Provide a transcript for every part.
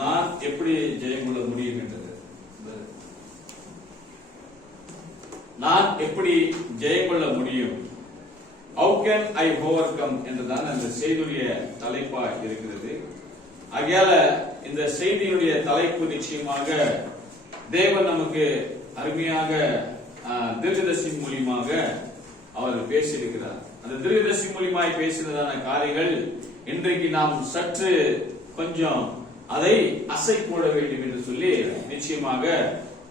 நான் எப்படி ஜெயம் கொள்ள முடியும் என்றது. நான் எப்படி ஜெயம் கொள்ள முடியும், how can I overcome என்றுதான் அந்த செய்தியுடைய தலைப்பா இருக்கிறது. ஆகையால இந்த செய்தியுடைய தலைப்பு நிச்சயமாக தேவன் நமக்கு அருமையாக தீர்க்கதரிசி மூலியமாக அவர் பேசியிருக்கிறார். அந்த தீர்க்கதரிசி மூலியமாய் பேசினதான காரியங்கள் இன்றைக்கு நாம் சற்று கொஞ்சம் அதை அசை போட வேண்டும் என்று சொல்லி நிச்சயமாக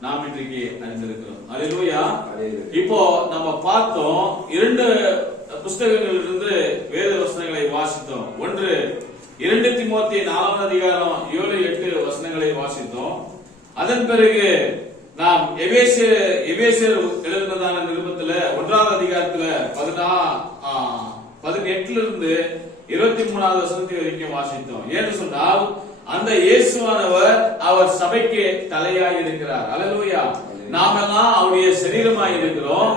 நாம் இன்றைக்கு அறிந்திருக்கிறோம். அல்லேலூயா. இப்போ நம்ம பார்த்தோம், 2 புஸ்தகங்களிலிருந்து வேத வசனங்களை வாசித்தோம். ஒன்று 2 தீமோத்தேயு 4ஆம் அதிகாரம் 7-8 வசனங்களை வாசித்தோம். அதன் பிறகு நாம் எபேசியர் எழுதினதான நிருபத்துல 1ஆம் அதிகாரத்துல 18 இருந்து 23வது வசனத்தை வரைக்கும் வாசித்தோம். ஏன்னு சொன்னால் அந்த இயேசுவானவர் அவர் சபைக்கு தலையாய் இருக்கிறார். அல்லேலூயா. நாமெல்லாம் அவருடைய சரீரமாய் இருக்கிறோம்.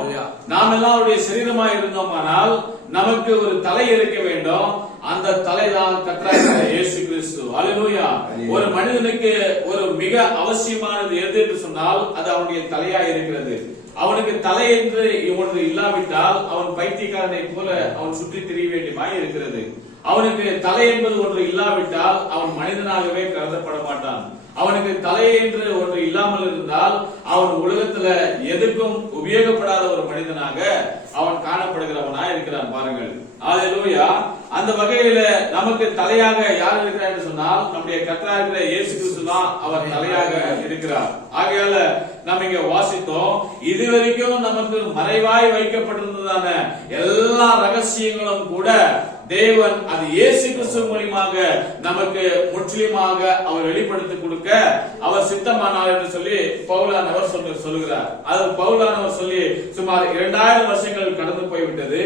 நாமெல்லாம் அவருடைய சரீரமாய் இருந்தோமானால் நமக்கு ஒரு தலை இருக்க வேண்டும். அந்த தலைதான் கர்த்தராகிய இயேசு கிறிஸ்து. அல்லேலூயா. ஒரு மனிதனுக்கு ஒரு மிக அவசியமானது எது என்று சொன்னால் அது அவனுடைய தலையாய் இருக்கிறது. அவனுக்கு தலை என்று ஒன்று இல்லாவிட்டால் அவன் பைத்தியக்காரனை போல அவன் சுற்றி திரிய வேண்டியமாய் இருக்கிறது. அவனுக்கு தலை என்பது ஒன்று இல்லாவிட்டால் அவன் மனிதனாகவே கருதப்பட மாட்டான். அவனுக்கு தலை என்று ஒன்று இல்லாமல் இருந்தால் அவன் உலகத்துல எதுக்கும் உபயோகப்படாத ஒரு மனிதனாக அவன் காணப்படுகிறவனாய் இருக்கிறான். பாருங்கள். அல்லேலூயா. அந்த வகையில நமக்கு தலையாக யார் இருக்கிறார் என்று சொன்னால் நம்முடைய கர்த்தராகிய இயேசு கிறிஸ்து தான் அவர் தலையாக இருக்கிறார். ஆகையால நாம் இங்க வாசித்தோம், இதுவரைக்கும் நமக்கு மறைவாய் வைக்கப்பட்டிருந்ததான எல்லா ரகசியங்களும் கூட தேவன் அது இயேசு கிறிஸ்து மூலமாக நமக்கு முற்றிலுமாக அவர் வெளிப்படுத்தி கொடுக்க அவர் சித்தமானார் என்று சொல்லி பவுலானவர் சொல்லுகிறார். அது பவுலானவர் சொல்லி சுமார் 2000 வருஷங்கள் கடந்து போய்விட்டது.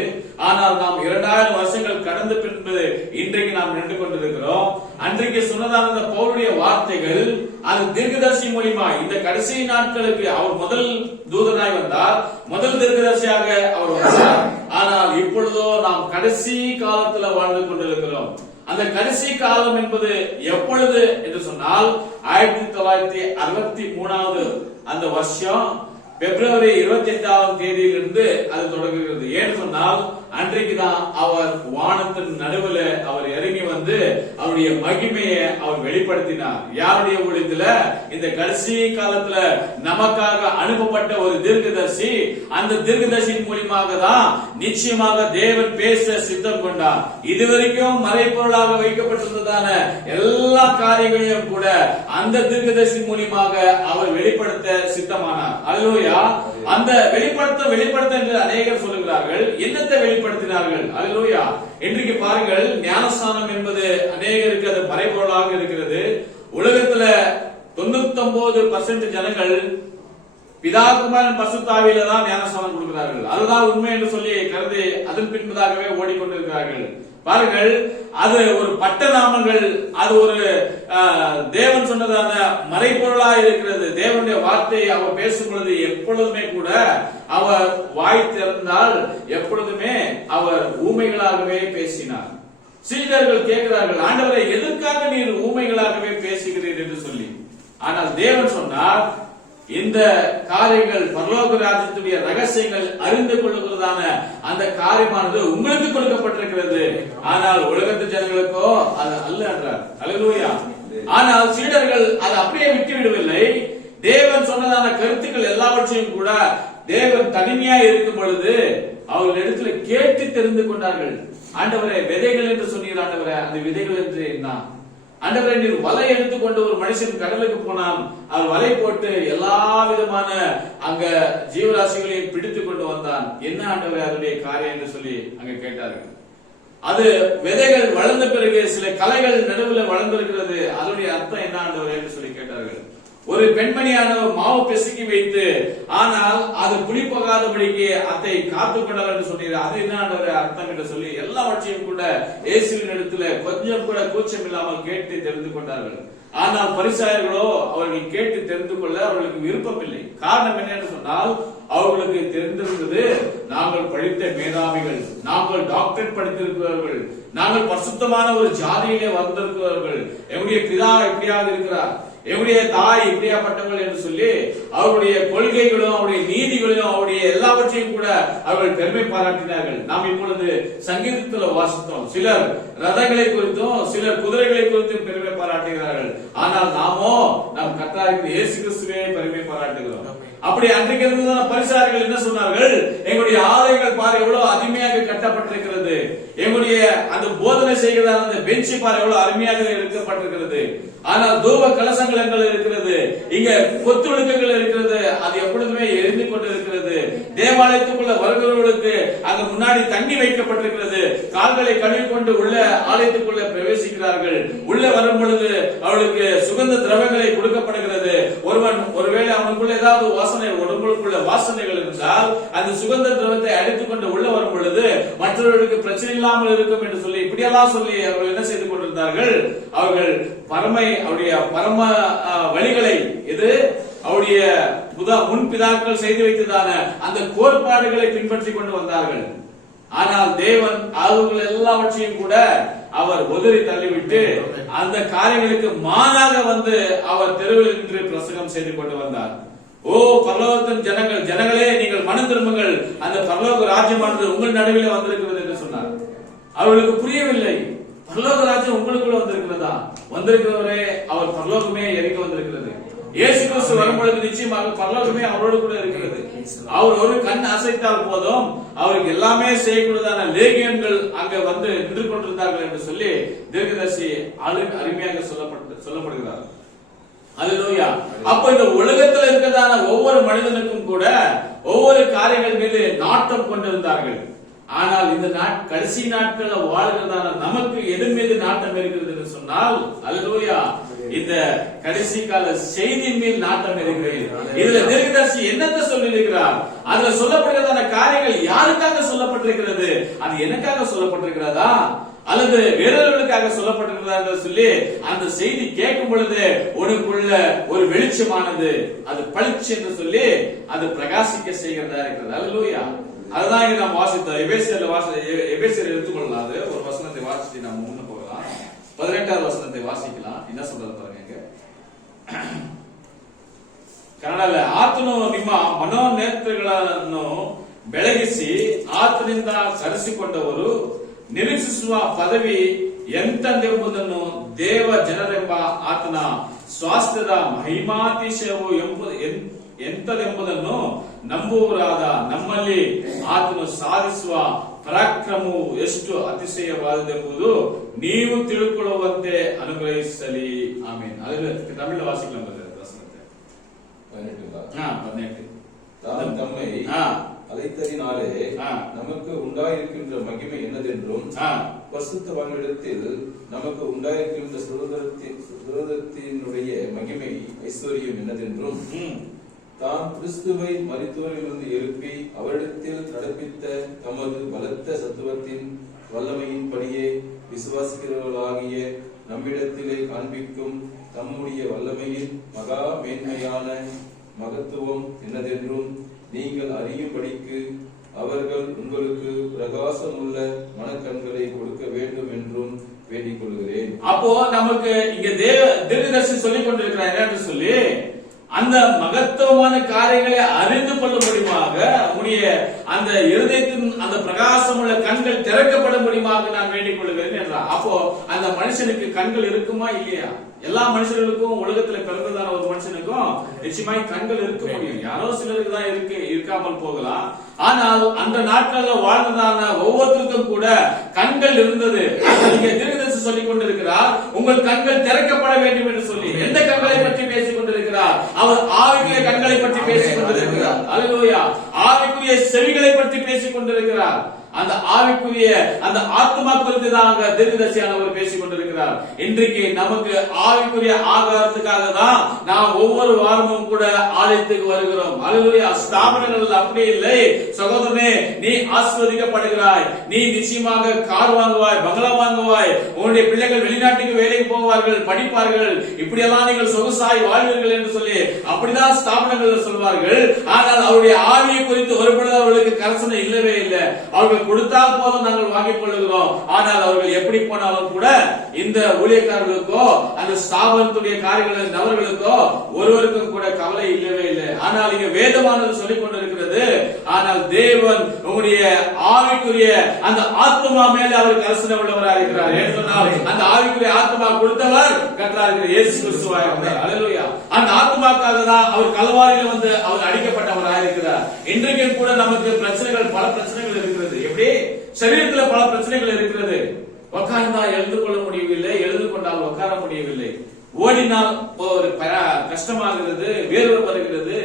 ஆனால் நாம் 2000 வருஷங்கள் கடந்து பின்பு இன்றைக்கு நாம் நின்று கொண்டிருக்கிறோம். அன்றைக்கு சொன்னதான அந்த பவுலுடைய வார்த்தைகள் அது தீர்க்கதரிசி மூலமா இந்த கடைசி நாட்களுக்கு அவர் முதல் தூதனாய் வந்தார், முதல் தீர்க்கதரிசியாக அவர் வந்தார். ஆனால் இப்பொழுதோ நாம் கடைசி காலத்துல வாழ்ந்து கொண்டிருக்கிறோம். அந்த கடைசி காலம் என்பது எப்பொழுது என்று சொன்னால் 1963வது அந்த வருஷம் பிப்ரவரி 28ஆம் தேதியிலிருந்து அது தொடங்குகிறது. ஏன்னு சொன்னால் அன்றைக்கு தான் அவர் வானத்தின் நடுவுல அவர் இறங்கி வந்து அவருடைய மகிமையை அவர் வெளிப்படுத்தினார். யாருடைய ஊழியத்துல? இந்த கடைசி காலத்துல நமக்காக அனுப்பப்பட்ட ஒரு தீர்க்கதரிசி. அந்த தீர்க்கதரிசியின் மூலமாக தான் நிச்சயமாக தேவன் பேச சித்தம் கொண்டார். இதுவரைக்கும் மறைப்பொருளாக வைக்கப்பட்டிருந்ததான எல்லா காரியங்களையும் கூட அந்த தீர்க்கதரிசி மூலமாக அவர் வெளிப்படுத்த சித்தமானார். அல்லேலூயா. அந்த வெளிப்படுத்த என்று அநேகர் சொல்லுகிறார்கள். என்னத்தை வெளிப்படுத்தினார்கள்? அல்லேலூயா. இன்றைக்கு பாருங்கள், ஞானஸ்நானம் என்பது அநேகருக்கு அது மறைபொருளாக இருக்கிறது. உலகத்துல 99% ஜனங்கள் பிதா குமாரன் பரிசுத்த ஆவியில தான் ஞானஸ்நானம் கொடுக்கிறார்கள். அதுதான் உண்மை என்று சொல்லி கருதி அதன் பின்பதாகவே ஓடிக்கொண்டிருக்கிறார்கள். பாருங்கள், அது ஒரு பட்ட நாமங்கள், அது ஒரு தேவன் சொன்னதான மறைபொருளா இருக்கிறது. தேவனுடைய வார்த்தையை அவர் பேசும் பொழுது எப்பொழுதுமே கூட அவர் வாய் திறந்தால் எப்பொழுதுமே அவர் ஊமைகளாகவே பேசினார். சீடர்கள் கேட்கிறார்கள், ஆண்டவரை எதற்காக நீர் ஊமைகளாகவே பேசுகிறீர் என்று சொல்லி. ஆனால் தேவன் சொன்னார், இந்த காரியங்கள் பரலோக ராஜ்யத்துடைய ரகசியங்கள் அறிந்து கொள்ளுகிறதான அந்த காரியமானது உங்களுக்கு கொடுக்கப்பட்டிருக்கிறது. ஆனால் உலகத்து ஜனங்களுக்கோ அது அல்ல என்றார். அல்லேலூயா. ஆனால் சீடர்கள் அதை அப்படியே விட்டு விடவில்லை. தேவன் சொன்னதான கருத்துக்கள் எல்லாவற்றையும் கூட தேவன் தனிமையா இருக்கும் பொழுது அவர்கள் இடத்துல கேட்டு தெரிந்து கொண்டார்கள். ஆண்டவரே, விதைகள் என்று சொன்னீர். ஆண்டவரே, அந்த விதைகள் என்று என்ன? ஆண்டவரே, நீர் வலை எடுத்துக்கொண்டு ஒரு மனுஷன் கடலுக்கு போனான், அவர் வலை போட்டு எல்லா விதமான அங்க ஜீவராசிகளையும் பிடித்து கொண்டு வந்தான். என்ன ஆண்டவரே அதனுடைய காரியம் என்று சொல்லி அங்க கேட்டார்கள். அது விதைகள் வளர்ந்த பிறகு சில கலைகள் நடுவில் வளர்ந்திருக்கிறது, அதனுடைய அர்த்தம் என்ன ஆண்டவரே என்று சொல்லி கேட்டார்கள். ஒரு பெண்மணியானவர் மாவு பிசைக்கி வைத்து, ஆனால் அது புளிப்பகாதபடிக்கு அதை காத்துக்கொண்டார் என்று சொன்னீர். அது என்ன அர்த்தம் என்று சொல்லி எல்லாவற்றையும் கூட இயேசுவின் இடத்துல கொஞ்சம் கூட கூச்சம் இல்லாமல் கேட்டு தெரிந்து கொண்டார்கள். ஆனால் பரிசாயர்களோ அவர்கள் கேட்டு தெரிந்து கொள்ள அவர்களுக்கு விருப்பம் இல்லை. காரணம் என்ன என்று சொன்னால், அவர்களுக்கு தெரிந்திருந்தது, நாங்கள் படித்த மேதாவிகள், நாங்கள் டாக்டரேட் படித்திருக்கிறவர்கள், நாங்கள் பரிசுத்தமான ஒரு ஜாதியிலே வந்திருக்கிறவர்கள், எங்களுடைய பிதா இப்படியாக இருக்கிறார், எங்களுடைய தாய் இப்படியாப்பட்டவர்கள் என்று சொல்லி அவருடைய கொள்கைகளும் அவருடைய நீதிகளையும் அவருடைய எல்லாவற்றையும் கூட அவர்கள் பெருமை பாராட்டினார்கள். நாம் இப்பொழுது சங்கீதத்தில் வாசித்தோம், சிலர் ரதங்களை குறித்தும் சிலர் குதிரைகளை குறித்தும் பெருமை பாராட்டுகிறார்கள். ஆனால் நாமோ நம் கர்த்தராகிய இயேசு கிறிஸ்துவே பெருமை பாராட்டுகிறோம். அப்படி அன்றைக்கு இருந்ததான பரிசாரிகள் என்ன சொன்னார்கள்? எங்களுடைய ஆலயங்கள் பாரு எவ்வளவு அருமையாக கட்டப்பட்டிருக்கிறது, எங்களுடைய அந்த போதனை செய்கிறதான அந்த பெஞ்சு பாரு எவ்வளவு அருமையாக இருக்கப்பட்டிருக்கிறது, ஆனால் தூப கலசங்கள் இருக்கிறது, இங்க கொத்துழுக்கங்கள் இருக்கிறது, அது எப்பொழுதுமே எரிந்து கொண்டிருக்கிறது. தேவாலயத்துக்குள்ள வருகிறவர்களுக்கு அங்க முன்னாடி தண்ணி வைக்கப்பட்டிருக்கிறது, கால்களை கழுவி கொண்டு உள்ள ஆலயத்துக்குள்ள பிரவேசிக்கிறார்கள். உள்ள வரும் பொழுது அவளுக்கு சுகந்த திரவங்களை கொடுக்கப்படுகிறது. ஒருவன் ஒருவேளை அவனுக்குள்ள ஏதாவது வாசனை, உடம்புக்குள்ள வாசனைகள் இருந்தால் அந்த சுகந்த திரவத்தை அடித்துக் கொண்டு உள்ள வரும் பொழுது மற்றவர்களுக்கு பிரச்சனை இல்லாமல் இருக்கும் என்று சொல்லி இப்படியெல்லாம் சொல்லி அவர்கள் என்ன செய்து கொண்டிருந்தார்கள்? அவர்கள் அவருடைய பரம வழிகளை, இது அவருடைய முன் பிதாக்கள் செய்து வைத்ததான அந்த கோட்பாடுகளை பின்பற்றி கொண்டு வந்தார்கள். ஆனால் தேவன் அவர்கள் எல்லாவற்றையும் கூட அவர் உதறி தள்ளிவிட்டு அந்த காரியங்களுக்கு மாறாக வந்து அவர் தெருவில் நின்று பிரசங்கம் செய்து கொண்டு வந்தார். ஓ பரலோகத்தின் ஜனங்களே, நீங்கள் மனம் திரும்புங்கள், அந்த பரலோக ராஜ்யமானது உங்கள் நடுவில் வந்திருக்கிறது என்று சொன்னார். அவர்களுக்கு புரியவில்லை, பரலோக ராஜ்யம் உங்களுக்குள்ள வந்திருக்கிறதா? வந்திருக்கிறவரே அவர் பரலோகமே இறங்கி வந்திருக்கிறது. இயேசு கிறிஸ்து வரும்பொழுது நிச்சயமாக பரலோகமே அவரோடு கூட இருக்கிறது. அவர் ஒரு கண் அசைத்தால் போதும் அவருக்கு எல்லாமே செய்யக்கூடியதான லேகியன்கள் அங்க வந்து நின்று கொண்டிருந்தார்கள் என்று சொல்லி தீர்க்கதரிசி அருமையாக சொல்லப்படுகிறார். அல்லேலூயா. அப்ப இந்த உலகத்தில் இருக்கிறதான ஒவ்வொரு மனிதனுக்கும் கூட ஒவ்வொரு காரியங்கள் மீது நாட்டம் கொண்டிருந்தார்கள். ஆனால் இந்த கடைசி நாட்கள்ல வாழ்கிறதான நமக்கு எதன் மீது நாட்டம் இருக்கிறது என்று சொன்னால், அல்லேலூயா, இந்த கடைசி கால செய்தியின் மீது நாட்டம் இருக்கிறது. இதுல தீர்க்கதரிசி என்னத்தை சொல்லி இருக்கிறார்? அதுல சொல்லப்படுகிறதான காரியங்கள் யாருக்காக சொல்லப்பட்டிருக்கிறது? அது எனக்காக சொல்லப்பட்டிருக்கிறதா அல்லது வேறொருவர்களுக்காக சொல்லப்பட்டிருக்கிறதா என்று சொல்லி அந்த செய்தி கேட்கும் பொழுது உனக்குள்ள ஒரு வெளிச்சமானது அது பளிச்சு என்று சொல்லி அது பிரகாசிக்க செய்கிறதா இருக்கிறது. அல்லேலூயா. அதுதான் இங்க நாம் வாசித்தோம். எபேசியர் எடுத்துக்கொள்ளலாம். அது ஒரு வசனத்தை வாசிச்சு நாம் முன்ன போகலாம். 18வது வசனத்தை வாசிக்கலாம். என்ன சொல்றது பாருங்க. ಕನ್ನಡದಲ್ಲಿ ಆತನು ನಿಮ್ಮ ಮನೋನೇತ್ರಗಳನ್ನು ಬೆಳಗಿಸಿ ಆತನಿಂದ ಕರೆಸಿಕೊಂಡವರು ನಿರೀಕ್ಷಿಸುವ ಪದವಿ ಎಂತೆಂಬುದನ್ನು ದೇವ ಜನರೆಂಬ ಆತನ ಸ್ವಾಸ್ಥ್ಯದ ಮಹಿಮಾತಿಶಯವು ಎಂತದೆಂಬುದನ್ನು ನಂಬುವರಾದ ನಮ್ಮಲ್ಲಿ ಆತನು ಸಾಧಿಸುವ ಪರಾಕ್ರಮವು ಎಷ್ಟು ಅತಿಶಯವಾದದೆಂಬುದು ನೀವು ತಿಳ್ಕೊಳ್ಳುವಂತೆ ಅನುಗ್ರಹಿಸಲಿ. ಆಮೀನ್. அதில் தமிழ்ல வாசிக்கலாம் வசனத்தை. 18 தாம் தம்மை அழைத்ததினாலே நமக்கு உண்டாயிருக்கின்ற மகிமை என்னதென்றும் பரிசுத்தவான்களிடத்தில் நமக்கு உண்டாயிருக்கின்ற சுதந்திரத்தினுடைய மகிமை ஐஸ்வர்யம் என்னதென்றும் தாம் கிறிஸ்துவை மரித்தோரிலிருந்து எழுப்பி அவரிடத்தில் நடப்பித்த தமது பலத்த சத்துவத்தின் வல்லமையின் படியே விசுவாசிக்கிறவர்களாகிய நம்மிடத்திலே காண்பிக்கும் தம்முடைய வல்லமையின் மகா மேன்மையான மகத்துவம் என்னதென்றும் நீங்கள் அறியும்படிக்கு அவர்கள் உங்களுக்கு பிரகாசம் உள்ள மனக்கண்களை கொடுக்க வேண்டும் என்றும் வேண்டிக் கொள்கிறேன். அப்போ நமக்கு இங்க தீர்க்கதரிசி சொல்லிக் கொண்டிருக்கிறார் என்று சொல்லி அந்த மகத்துவமான காரியங்களை அறிந்து கொள்ள முடியுமாக உடைய அந்த இருதயத்தின் அந்த பிரகாசம் உள்ள கண்கள் திறக்கப்பட முடியுமாக நான் வேண்டிக் கொள்கிறேன் என்றார். அப்போ அந்த மனுஷனுக்கு கண்கள் இருக்குமா இல்லையா? எல்லா மனுஷர்களுக்கும் உலகத்துல பிறந்ததான ஒரு மனுஷனுக்கும் நிச்சயமாய் கண்கள் இருக்க முடியும். யாரோ சிலருக்கு தான் இருக்காமல் போகலாம். ஆனால் அந்த நாட்கள்ல வாழ்ந்ததான ஒவ்வொருத்தருக்கும் கூட கண்கள் இருந்தது. நீங்க தீர்க்கதரிசி சொல்லிக் கொண்டிருக்கிறார், உங்கள் கண்கள் திறக்கப்பட வேண்டும் என்று சொல்லி. எந்த கண்களை பற்றி பேசிக் கொண்டிருக்கிறார்? அவர் ஆவிக்குரிய கண்களை பற்றி பேசிக் கொண்டிருக்கிறார். அல்லேலூயா. ஆவிக்குரிய செவிகளை பற்றி பேசிக் கொண்டிருக்கிறார். அந்த ஆவிக்குரிய அந்த ஆத்மா குறித்து தான் அங்க தீர்க்கதரிசியானவர் பேசிக் கொண்டிருக்கிறார். இன்றைக்கு நமக்கு ஆவிக்குரிய ஆகாரத்துக்காக தான் நாம் ஒவ்வொரு வாரமும் கூட ஆலயத்துக்கு வருகிறோம். அல்லேலூயா. ஸ்தாபனங்கள் அப்படி இல்லை சகோதரனே, நீ ஆசீர்வதிக்கப்படுகிறாய், நீ நிச்சயமாக கார் வாங்குவாய், பங்களா வாங்குவாய், உன்னுடைய பிள்ளைகள் வெளிநாட்டுக்கு வேலைக்கு போவார்கள், படிப்பார்கள், இப்படியெல்லாம் நீங்கள் சொகுசாய் வாழ்வீர்கள் என்று சொல்லி அப்படிதான் ஸ்தாபனங்கள் சொல்வார்கள். ஆனால் அவருடைய ஆவியை குறித்து ஒருபொழுது அவர்களுக்கு கரசனை இல்லவே இல்லை. அவர்கள் கொடுத்தால் போதும் நாங்கள் வாங்கிக் கொள்ளுகிறோம். ஆனால் அவர்கள் எப்படி போனாலும் கூட இந்த ஊழியக்காரர்களுக்கோ அந்த ஸ்தாபனத்துடைய காரியங்கள் நபர்களுக்கோ ஒருவருக்கும் கூட கவலை இல்லவே இல்லை. ஆனால் இங்க வேதமானது சொல்லிக் கொண்டிருக்கிறது, ஆனால் தேவன் உங்களுடைய ஆவிக்குரிய அந்த ஆத்மா மேல அவர் கரசனை உள்ளவராக இருக்கிறார். ஏன் சொன்னால் அந்த ஆவிக்குரிய ஆத்மா கொடுத்தவர் கர்த்தராகிய இயேசு கிறிஸ்துவாக இருக்கிறார். அல்லேலூயா. அந்த ஆத்மாக்காக தான் அவர் கல்வாரியில் வந்து அவர் அடிக்கப்பட்டவராக இருக்கிறார். இன்றைக்கும் கூட நமக்கு பிரச்சனைகள், பல பிரச்சனைகள் இருக்கிறது. எப்படி சரீரத்தில் பல பிரச்சனைகள் இருக்கிறது. உட்கார்ந்தால் எழுந்து கொள்ள முடியவில்லை, எழுந்து கொண்டால் உட்கார முடியவில்லை, ஓடினால் ஒரு கஷ்டமாகிறது, வேர்வை வருகிறது,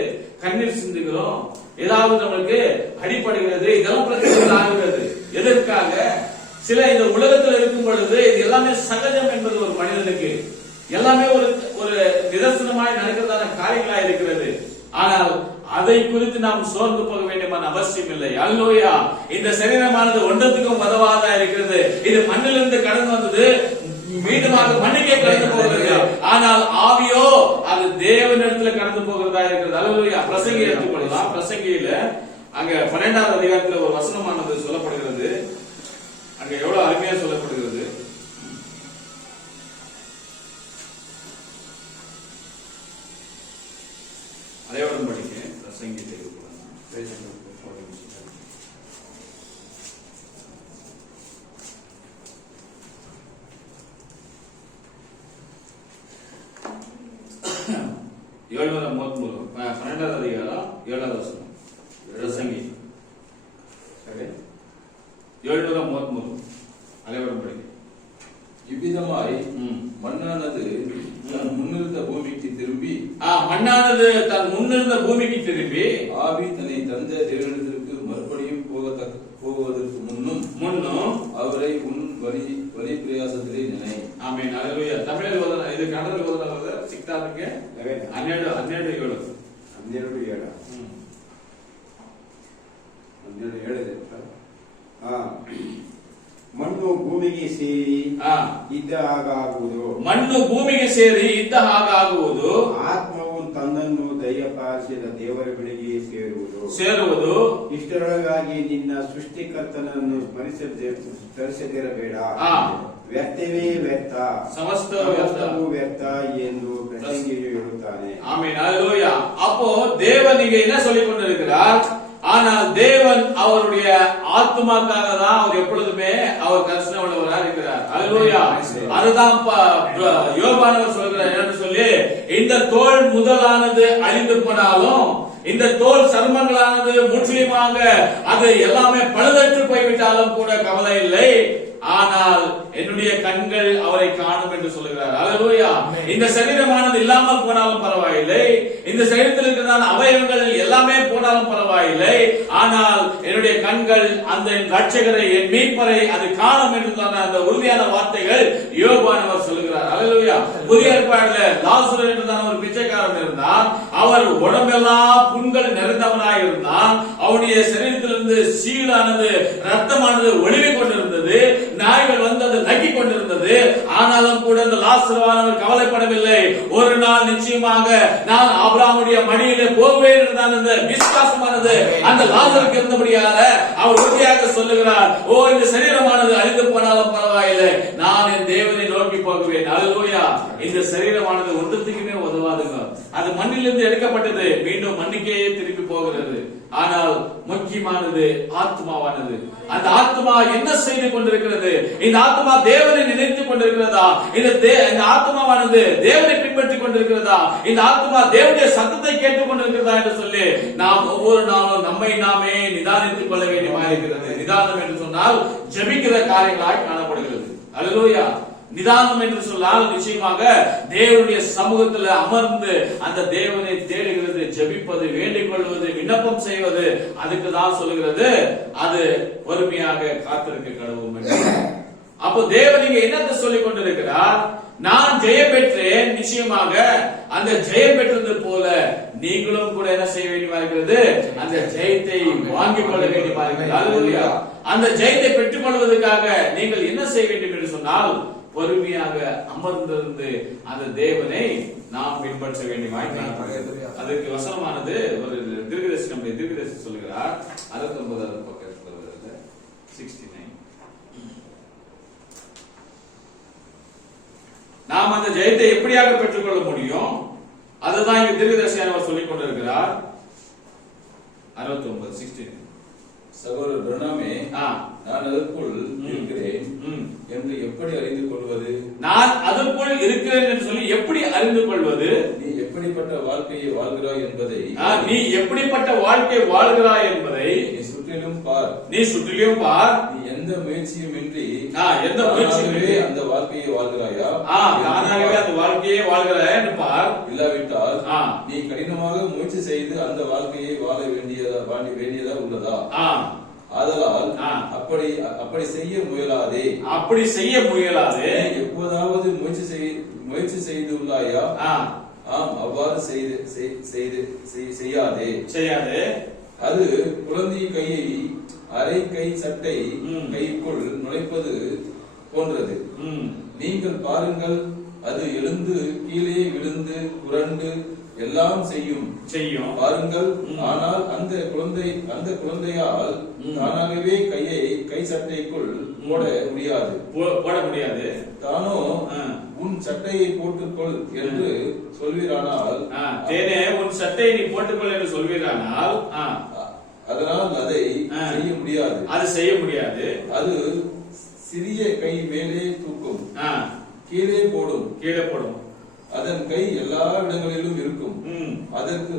கண்ணீர் சிந்துகிறோம், ஏதாவது நம்மளுக்கு அடிபடுகிறது, இதெல்லாம் பிரச்சனைகள் ஆகிறது. எதற்காக? சில இந்த உலகத்தில் இருக்கும் பொழுது இது எல்லாமே சகஜம் என்பது ஒரு மனிதனுக்கு எல்லாமே ஒரு நிதர்சனமாய் நடக்கிறதான காரியங்களா இருக்கிறது. ஆனால் அதை குறித்து நாம் சோர்ந்து போக வேண்டியமான அவசியம் இல்லை. அல்லேலூயா. இந்த சரீரமானது ஒன்றத்துக்கும் உதவாதா இருக்கிறது. இது மண்ணிலிருந்து கடந்து வந்தது, மீண்டுமாக மண்ணுக்கே கடந்து போகிறது. ஆனால் ஆவியோ அது தேவனிடத்துல கடந்து போகிறதா இருக்கிறது. அல்லேலூயா. பிரசங்கி எடுத்துக்கொள்ளலாம். பிரசங்கியில அங்க 12வது அதிகாரத்தில் ஒரு வசனமானது சொல்லப்படுகிறது. அங்க எவ்வளவு அருமையா சொல்லப்படுகிறது. அதையோடு படிக்க பிரசங்கி ஏழாவது 12வது அதிகாரம் 7வது வசனம். பிரசங்கி 7:33 அனைவரும் படிக்க. இவ்விதமாய் மண்ணானது தன் முன்னிருந்த பூமிக்கு திரும்பி, மண்ணானது தன் முன்னிருந்த பூமிக்கு திரும்பி, ஆவி தன்னை தந்த தேவனிடத்திற்கு மறுபடியும் போவதற்கு முன்னும் அவரை உன் வழி பிரயாசத்திலே நினை. ஆமென். அல்லேலூயா. தமிழில் ஓதுனா இது கன்னடத்தில் ஓதுனா சிக்தாருக்கு 12:7 ಮಣ್ಣು ಭೂಮಿಗೆ ಸೇರಿ ಇದ್ದ ಹಾಗಾಗುವುದು. ಮಣ್ಣು ಭೂಮಿಗೆ ಸೇರಿ ಇದ್ದ ಹಾಗಾಗುವುದು. ಆತ್ಮವು ತನ್ನನ್ನು ದಯಪಾಲಿಸಿದ ದೇವರ ಬಳಿಗೆ ಸೇರುವುದು. ಇಷ್ಟರೊಳಗಾಗಿ ನಿನ್ನ ಸೃಷ್ಟಿಕರ್ತನನ್ನು ಸ್ಮರಿಸದಿರಬೇಡ. ವ್ಯರ್ಥವೇ ವ್ಯರ್ಥ, ಸಮಸ್ತವೂ ವ್ಯರ್ಥ ಎಂದು பிரசங்கியு ಹೇಳುತ್ತಾನೆ. ஆமென். அல்லேலூயா. அப்போ தேவனிಗೆ என்ன சொல்லிக் கொண்டிருக்கிறார்? ஆனால் தேவன் அவருடைய ஆத்மாக்காக தான் அவர் எப்பொழுதுமே அவர் கர்சனை உள்ளவராக இருக்கிறார். அல்லேலூயா. அதுதான் யோபானவர் சொல்கிறார். என்று சொல்லி இந்த தோல் முதலானது அழிந்து போனாலும், இந்த தோல் சர்மங்களானது முற்றிலுமாக அது எல்லாமே பழுதற்று போய்விட்டாலும் கூட கவலை இல்லை, ஆனால் என்னுடைய கண்கள் அவரை காணும் என்று சொல்லுகிறார். அல்லேலூயா. இந்த சரீரமானது இல்லாமல் போனாலும் பரவாயில்லை, இந்த சரீரத்தில் இருக்கிற அவயவங்கள் எல்லாமே போனாலும் பரவாயில்லை, ஆனால் என்னுடைய கண்கள் அந்த ரட்சகரை, என் மீட்பரை அது காணும் என்று சொன்ன அந்த உறுதியான வார்த்தைகள் யோபானவர் சொல்லுகிறார். அல்லேலூயா. புதிய ஏற்பாட்டிலே லாசரு என்றுதான் ஒரு பிச்சைக்காரன் இருந்தான். அவர் உடம்பெல்லாம் புண்கள் நிறைந்தவனாய் இருந்தான். அவனுடைய சரீரத்திலிருந்து சீலானது, ரத்தமானது ஒளிவிக் கொண்டிருந்தது, நாய்கள் வந்து அதை நக்கிக் கொண்டிருந்தது. ஆனாலும் கூட அந்த லாசருவானவர் கவலைப்படவில்லை. ஒரு நாள் நிச்சயமாக நான் ஆபிரகாமுடைய மடியிலே போவேன் என்றான். அந்த விசுவாசமானது அந்த லாசருக்கு இருந்தபடியாக அவர் உறுதியாக சொல்லுகிறார், ஓ இந்த சரீரமானது அழிந்து போனாலும் பரவாயில்லை, நான் என் தேவனை நோக்கி போகுவேன். அல்லேலூயா. இந்த சரீரமானது ஒன்றத்துக்குமே உதவாதுங்க. அது மண்ணிலிருந்து எடுக்கப்பட்டது, மீண்டும் மண்ணுக்கே திருப்பி போகிறது. ஆனால் முக்கியமானது ஆத்மாவானது. அந்த ஆத்மா என்ன செய்து கொண்டிருக்கிறது? இந்த ஆத்மா தேவனை நினைத்துக் கொண்டிருக்கிறதா? இந்த ஆத்மாவானது தேவனை பின்பற்றிக் கொண்டிருக்கிறதா? இந்த ஆத்மா தேவனுடைய சத்தத்தை கேட்டுக் கொண்டிருக்கிறதா என்று சொல்லி நாம் ஒவ்வொரு நாளும் நம்மை நாமே நிதானித்துக் கொள்ள வேண்டியதாக இருக்கிறது. நிதானம் என்று சொன்னால் ஜெபிக்கிற காரியங்களாய் காணப்படுகிறது. அல்லேலூயா. நிதானம் என்று சொன்னால் நிச்சயமாக தேவனுடைய சமூகத்தில் அமர்ந்து அந்த தேவனை தேடுகிறது, ஜெபிப்பது, வேண்டிக் கொள்வது, விண்ணப்பம் செய்வது, அதுக்கு தான் சொல்லுகிறது அது பொறுமையாக காத்திருக்க கடவுள். அப்போ தேவன் இங்க என்னத்தை சொல்லிக் கொண்டிருக்கிறார்? நான் ஜெயம் பெற்றேன், நிச்சயமாக அந்த ஜெயம் பெற்றது போல நீங்களும் கூட என்ன செய்ய வேண்டியமா இருக்கிறது? அந்த ஜெயத்தை வாங்கிக் கொள்ள வேண்டியமா இருக்கிறது. அந்த ஜெயத்தை பெற்றுக் கொள்வதற்காக நீங்கள் என்ன செய்ய வேண்டும் என்று சொன்னால், பொறுமையாக அமர்ந்திருந்து அந்த தேவனை நாம் பின்பற்ற வேண்டியமாய் காணப்படுகிறது. அதற்கு வசனமானது ஒரு தீர்க்கதரிசி, நம்முடைய தீர்க்கதரிசி சொல்லுகிறார் 69வது பக்கத்துல 69. நாம் அந்த ஜெயத்தை எப்படியாக பெற்றுக்கொள்ள முடியும்? அதுதான் இங்க தீர்க்கதரிசியானவர் சொல்லிக் கொண்டிருக்கிறார். 69:16. சகோதரர் பிரணாமே, நான் அதற்குள் இருக்கிறேன் என்று எப்படி அறிந்து கொள்வது? நான் அதற்குள் இருக்கிறேன் என்று சொல்லி எப்படி அறிந்து கொள்வது? நீ எப்படிப்பட்ட வாழ்க்கையை வாழ்கிறாய் என்பதை, நீ எப்படிப்பட்ட வாழ்க்கை வாழ்கிறாய் என்பதை நீ சுற்றிலும் பார். நீ சுற்றிலும் பார். நீ எந்த முயற்சியும் இன்றி எந்த முயற்சியும் அந்த வாழ்க்கையை வாழ்கிறாயா? தானாகவே அந்த வாழ்க்கையை வாழ்கிறாயா என்று பார். இல்லாவிட்டால் நீ கடினமாக முயற்சி செய்து அந்த வாழ்க்கையை வாழ வேண்டியதா உள்ளதா? ஆதலால் அப்படி செய்ய முயலாதே. அப்படி செய்ய முயலாதே. எப்போதாவது முயற்சி செய்துள்ளாயா? ஆம், அவ்வாறு செய்யாதே. அது குழந்தை கையை அரை கை சட்டை கைக்குள் நுழைப்பது போன்றது. நீங்கள் பாருங்கள், அது எழுந்து கீழே விழுந்து புரண்டு எல்லாம் செய்யும் பாருங்கள். ஆனால் அந்த குழந்தையால் தானாகவே கையை கை சட்டைக்குள் போட முடியாது. தானோ உன் சட்டையை போட்டுக்கொள் என்று சொல்வீரானால், தேனே உன் சட்டையை நீ போட்டுக்கொள் என்று சொல்வீரானால், அதனால் அதை செய்ய முடியாது. அது சிறிய கை மேலே தூக்கும், கீழே போடும். அதன் கை எல்லா இடங்களிலும் இருக்கும். அதற்கு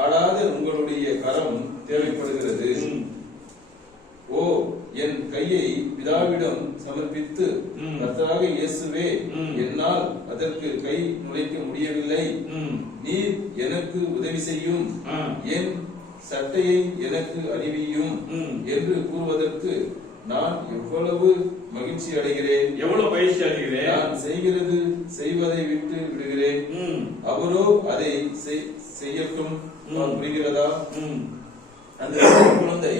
ஆடாத உங்களுடைய கரம் தேவைப்படுகிறது. ஓ, என் கையை பிதாவிடம் சமர்ப்பித்து, கர்த்தராக இயேசுவே, என்னால் அதற்கு கை நுழைக்க முடியவில்லை, நீர் எனக்கு உதவி செய்யும், என் சட்டையை எனக்கு அணிவியும் என்று கூறுவதற்கு நான் எவ்வளவு மகிழ்ச்சி அடைகிறேன், எவ்வளவு மகிழ்ச்சி அடைகிறேன். நான் செய்வதை விட்டு விடுகிறேன், அவரோ அதை செய்யட்டும். புரிகிறதா? அந்த குழந்தை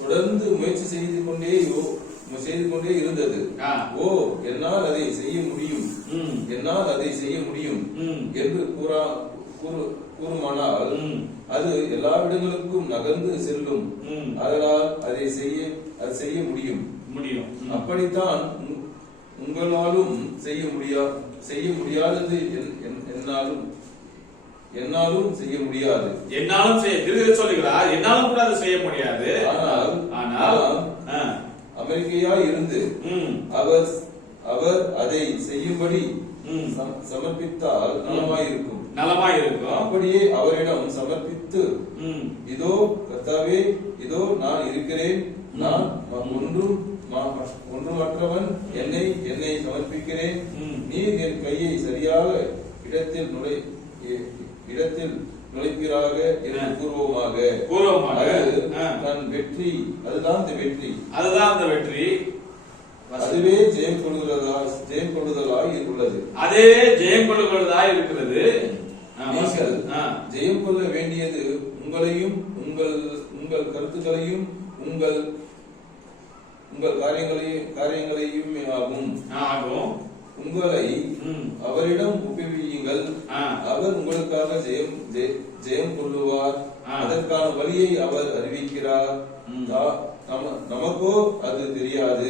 தொடர்ந்து முயற்சி செய்து கொண்டே இருந்தது. ஓ, என்னால் அதை செய்ய முடியும் என்று கூறுமானால் அது எல்லா இடங்களுக்கும் நகர்ந்து செல்லும். அதனால் அதை செய்ய முடியும். அப்படித்தான் உங்களாலும் செய்ய முடியாதது என்னாலும் செய்ய முடியாது. சொல்லுகிறார், என்னாலும் கூட அதை செய்ய முடியாது. ஆனால் அமெரிக்கையாய் இருந்து அவர் அதை செய்யும்படி சமர்ப்பித்தால் நலமாயிருக்கும். அப்படியே அவரிடம் சமர்ப்பித்து, இதோ கர்த்தாவே, இதோ நான் இருக்கிறேன், நான் ஒன்றுமற்றவன், என்னை சமர்ப்பிக்கிறேன், நீர் என் கையை சரியாக இடத்தில் நுழைப்பீராக என்று கூறுவோமாக. அதுதான் அந்த வெற்றி. அதுவே ஜெயம் கொள்ளுதலாய் உள்ளது. அதே ஜெயம் கொள்ளுதலாய் இருக்கிறது. நீங்கள் ஜெயம் கொள்ள வேண்டியது உங்களையும் உங்கள் கருத்துக்களையும் உங்கள் காரியங்களையும் ஆகும். உங்களை அவரிடம் ஒப்புவியுங்கள், அவர் உங்களுக்காக ஜெயம் கொள்ளுவார். அதற்கான வழியை அவர் அறிவிக்கிறார். நமக்கோ அது தெரியாது.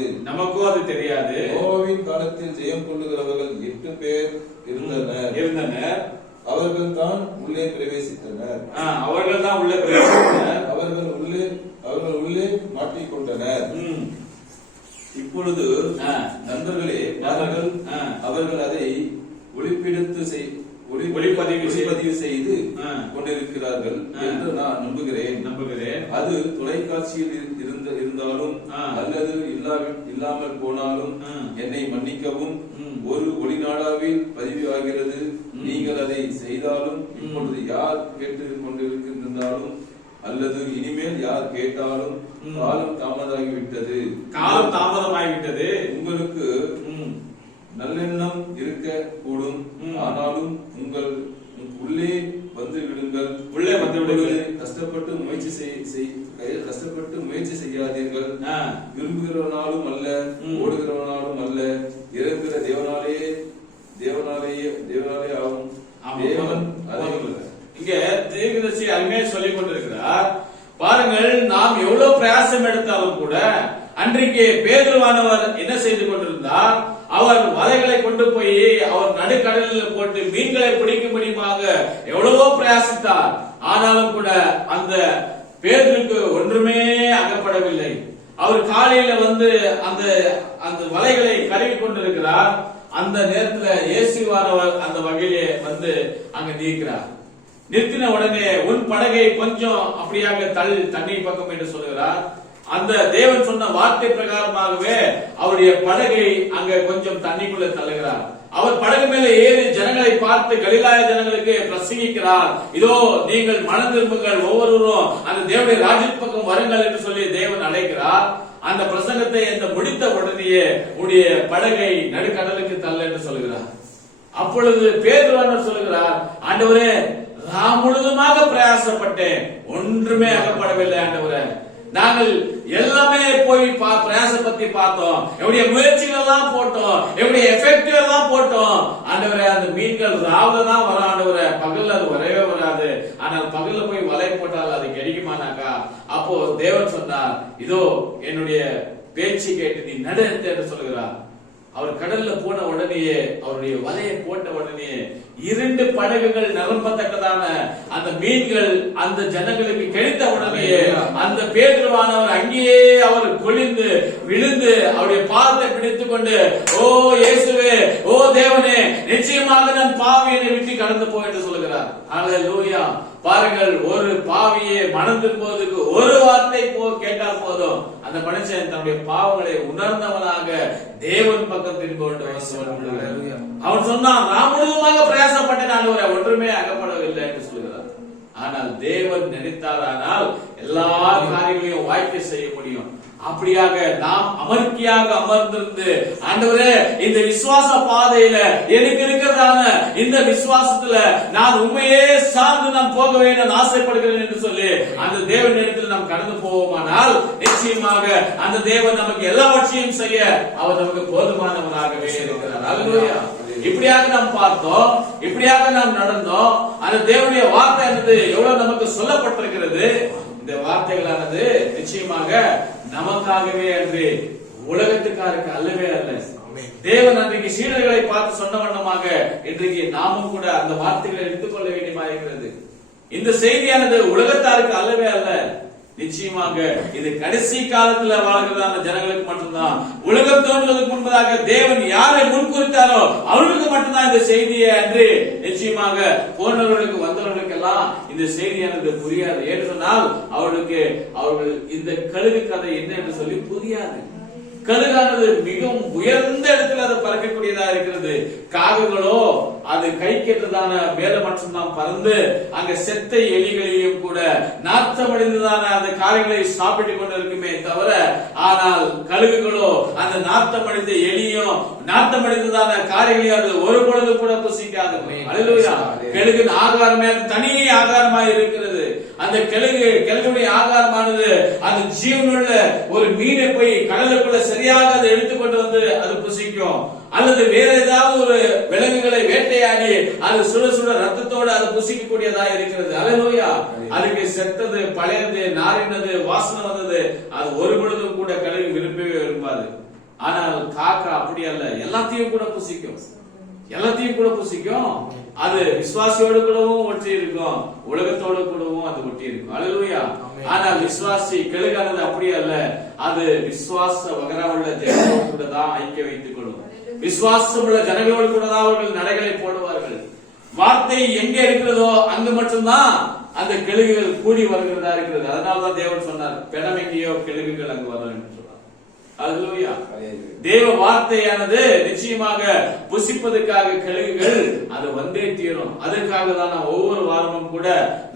நோவாவின் காலத்தில் ஜெயம் கொள்ளுகிறவர்கள் 8 பேர் இருந்தனர். அவர்கள் தான் உள்ளே பிரவேசித்தனர். அவர்கள் உள்ளே மாட்டிக்கொண்டனர். இப்பொழுது நண்பர்களே, அவர்கள் அதை ஒளிப்பதிவு செய்து கொண்டிருக்கிறார்கள் என்று நான் நம்புகிறேன். அது தொலைக்காட்சியில் இருந்தாலும் அல்லது இல்லாமல் போனாலும் என்னை மன்னிக்கவும். ஒரு ஒளிநாடாவில் பதிவு ஆகிறது. நீங்கள் அதை செய்தாலும் இப்பொழுது யார் கேட்டுக் கொண்டிருக்கின்றாலும் அல்லது இனிமேல் யார் கேட்டாலும் காலம் தாமதமாகிவிட்டது. உங்களுக்கு நல்லெண்ணம் இருக்க கூடும், ஆனாலும் உங்கள் உள்ளே வந்து விடுங்கள். கஷ்டப்பட்டு முயற்சி செய்யாதீர்கள். விரும்புகிறவனாலும் அல்ல, ஓடுகிறவனாலும் அல்ல, இறங்குகிற தேவனாலே ஆகும். தேவன் இங்க தீர்க்கதரிசி அருமையா சொல்லிக் கொண்டிருக்கிறார். பாருங்கள், நாம் எவ்வளவு பிரயாசம் எடுத்தாலும் கூட அன்றைக்கு பேதுருவானவர் என்ன செய்து கொண்டிருந்தார்? அவர் வலைகளை கொண்டு போய் அவர் நடுக்கடலில் போட்டு மீன்களை பிடிக்கும்படியாக எவ்வளவோ பிரயாசித்தார். ஆனாலும் கூட அந்த பேதுருக்கு ஒன்றுமே அகப்படவில்லை. அவர் காலையில வந்து அந்த வலைகளை கழுவி கொண்டிருக்கிறார். அந்த நேரத்தில் இயேசுவானவர் அந்த வகையிலே வந்து அங்க நீக்கிறார். நிறுத்தின உடனே உன் படகை கொஞ்சம் அப்படியாக தண்ணீர் பக்கம் என்று சொல்லுகிறார். அந்த தேவன் சொன்ன வார்த்தை பிரகாரமாகவே அவருடைய படகை அங்க கொஞ்சம் தண்ணிக்குள்ள தள்ளுகிறார். அவர் படகு மேல ஏறி ஜனங்களை பார்த்து கலிலாய ஜனங்களுக்கு பிரசங்கிக்கிறார். இதோ நீங்கள் மனம் திரும்புங்கள், ஒவ்வொருவரும் அந்த தேவனுடைய ராஜ்யத்து பக்கம் வருங்கள் என்று சொல்லி தேவன் அழைக்கிறார். அந்த பிரசங்கத்தை முடித்த உடனேயே உடைய படகை நடுக்கடலுக்கு தள்ள என்று சொல்லுகிறார். அப்பொழுது பேதுரு சொல்லுகிறார், ஆண்டவரே, நான் முழுதுமாக பிரயாசப்பட்டேன், ஒன்றுமே அகப்படவில்லை ஆண்டவரே. நாங்கள் எல்லாமே போய் பிரயாசப்பத்தி பார்த்தோம், எவ்வளவு முயற்சிகள் எல்லாம் போட்டோம், எவ்வளவு எஃபெக்டிவ் எல்லாம் போட்டோம் ஆண்டவரே. அந்த மீன்கள் ராவுல தான் வரும் ஆண்டவரே, பகல்ல அது வரவே வராது. ஆனால் பகல்ல போய் வலை போட்டால் அது கிடைக்குமானாக்கா? அப்போ தேவன் சொன்னார், இதோ என்னுடைய பேச்சு கேட்டு நீ நடு என்று சொல்கிறார். அவர் கடல்ல போன உடனேயே, அவருடைய வலையை போட்ட உடனே 2 படகுகள் நிரம்பத்தக்கதான அந்த மீன்கள் அந்த ஜனங்களுக்கு கிடைத்த உடனேயே அந்த பேதுருவானவர் அங்கேயே அவர் கொழிந்து விழுந்து அவருடைய பாதத்தை பிடித்துக் கொண்டு, ஓ இயேசுவே, ஓ தேவனே, நிச்சயமாக நான் பாவியை விட்டு கடந்து போ என்று சொல்லுகிறார். ஹல்லேலூயா. பாருங்கள், ஒரு பாவியை மனம் திரும்புவதற்கு ஒரு வார்த்தை கேட்டால் போதும், அந்த மனுஷன் தன்னுடைய பாவங்களை உணர்ந்தவனாக தேவன் பக்கம் திரும்ப வேண்டும். அவன் சொன்னான், நான் முழுவதுமாக பிரயாசப்பட்டேன் ஆண்டவரே, ஒன்றுமே அகப்படவில்லை என்று சொல்லுகிறார். ஆனால் தேவன் நினைத்தாரானால் எல்லா காரியங்களையும் வாய்க்க செய்ய முடியும். அப்படியாக நாம் அமர்த்தியாக அமர்ந்திருந்து, ஆண்டவரே, இந்த விசுவாச பாதையில எனக்கு இருக்கிறதான இந்த விசுவாசத்துல நான் உண்மையே சார்ந்து நான் போக வேண்டும் ஆசைப்படுகிறேன் என்று சொல்லி அந்த தேவன் இடத்தில் நாம் கடந்து போவோமானால் நிச்சயமாக அந்த தேவன் நமக்கு எல்லாவற்றையும் செய்ய அவர் நமக்கு போதுமானவராகவே இருக்கிறார். அல்லேலூயா. இப்படியாக நாம் பார்த்தோம், இப்படியாக நாம் நடந்தோம். அந்த தேவனுடைய வார்த்தை எவ்வளவு நமக்கு சொல்லப்பட்டிருக்கிறது. இந்த வார்த்தைகளானது நிச்சயமாக நமக்காகவே அன்று உலகத்துக்காருக்கு அல்லவே அல்ல. தேவன் அன்றைக்கு சீடர்களை பார்த்து சொன்ன வண்ணமாக இன்றைக்கு நாமும் கூட அந்த வார்த்தைகளை எடுத்துக்கொள்ள வேண்டியமா இருக்கிறது. இந்த செய்தியானது உலகத்தாருக்கு அல்லவே அல்ல. நிச்சயமாக இது கடைசி காலத்துல வாழ்கிறதான ஜனங்களுக்கு மட்டும்தான். உலகம் தோன்றுவதற்கு முன்பதாக தேவன் யாரை முன்குறித்தாரோ அவர்களுக்கு மட்டும்தான் இந்த செய்தியை அன்று நிச்சயமாக போனவர்களுக்கு வந்தவர்களுக்கு எல்லாம் இந்த செய்தியானது புரியாது. ஏன்னு சொன்னால் அவர்கள் இந்த கழுகு கதை என்ன என்று சொல்லி புரியாது. கழுகானது மிகவும் உயர்ந்த இடத்துல அதை பறக்கக்கூடியதா இருக்கிறது. காகங்களோ அது கை கெட்டதான மேல மட்டும்தான் பறந்து அங்க செத்த எலிகளையும் கூட நாத்தமடைந்ததான அந்த காரியங்களை சாப்பிட்டு கொண்டு இருக்குமே தவிர, ஆனால் கழுகுகளோ அந்த நாத்தமடைந்த எலியும் நாத்தமடைந்ததான காரியங்களையும் அது ஒரு பொழுது கூட புசிக்காது. அல்லேலூயா. கழுகின் ஆகாரமே தனி ஆகாரமா இருக்கிறது. அந்த கழுகுடைய ஆகாரமானது அந்த ஜீவனுள்ள ஒரு மீனை போய் கடலுக்குள்ள சரியாக அதை எடுத்துக்கொண்டு வந்து அது புசிக்கும். அல்லது வேற ஏதாவது ஒரு விலங்குகளை வேட்டையாடி அது சுட சுட ரத்தத்தோடு அது புசிக்கக்கூடியதா இருக்கிறது. அல்லேலூயா. அதுக்கு செத்தது, பழையது, நாரினது, வாசனை வந்தது அது ஒரு பொழுதும் கூட கழுகு விரும்பவே விரும்பாது. ஆனால் காக்கா அப்படி அல்ல, எல்லாத்தையும் கூட புசிக்கும். அது விசுவாசியோடு கூடவும் ஒட்டி இருக்கும், உலகத்தோடு கூடவும் அது ஒட்டி இருக்கும். அல்லேலூயா. ஆனால் விசுவாசி கழுகானது அப்படி அல்ல, அது விசுவாச வகரமுள்ள ஜனங்களோடு கூட தான் ஐக்கிய வைத்துக் கொள்ளும். விசுவாசம் உள்ள ஜனங்களோடு கூட தான் அவர்கள் நடைகளை போடுவார்கள். வார்த்தை எங்க இருக்கிறதோ அங்கு மட்டும்தான் அந்த கழுகுகள் கூடி வருகிறதா இருக்கிறது. அதனாலதான் தேவன் சொன்னார், பெணம் எங்கேயோ கழுகுகள் அங்கு வரும் என்று சொன்னார். அல்லேலூயா. தேவ வார்த்தையானது நிச்சயமாக புசிப்பதற்காக கழுகுகள் அது வந்தே தீரும். அதற்காக தான் நாம் ஒவ்வொரு வாரமும் கூட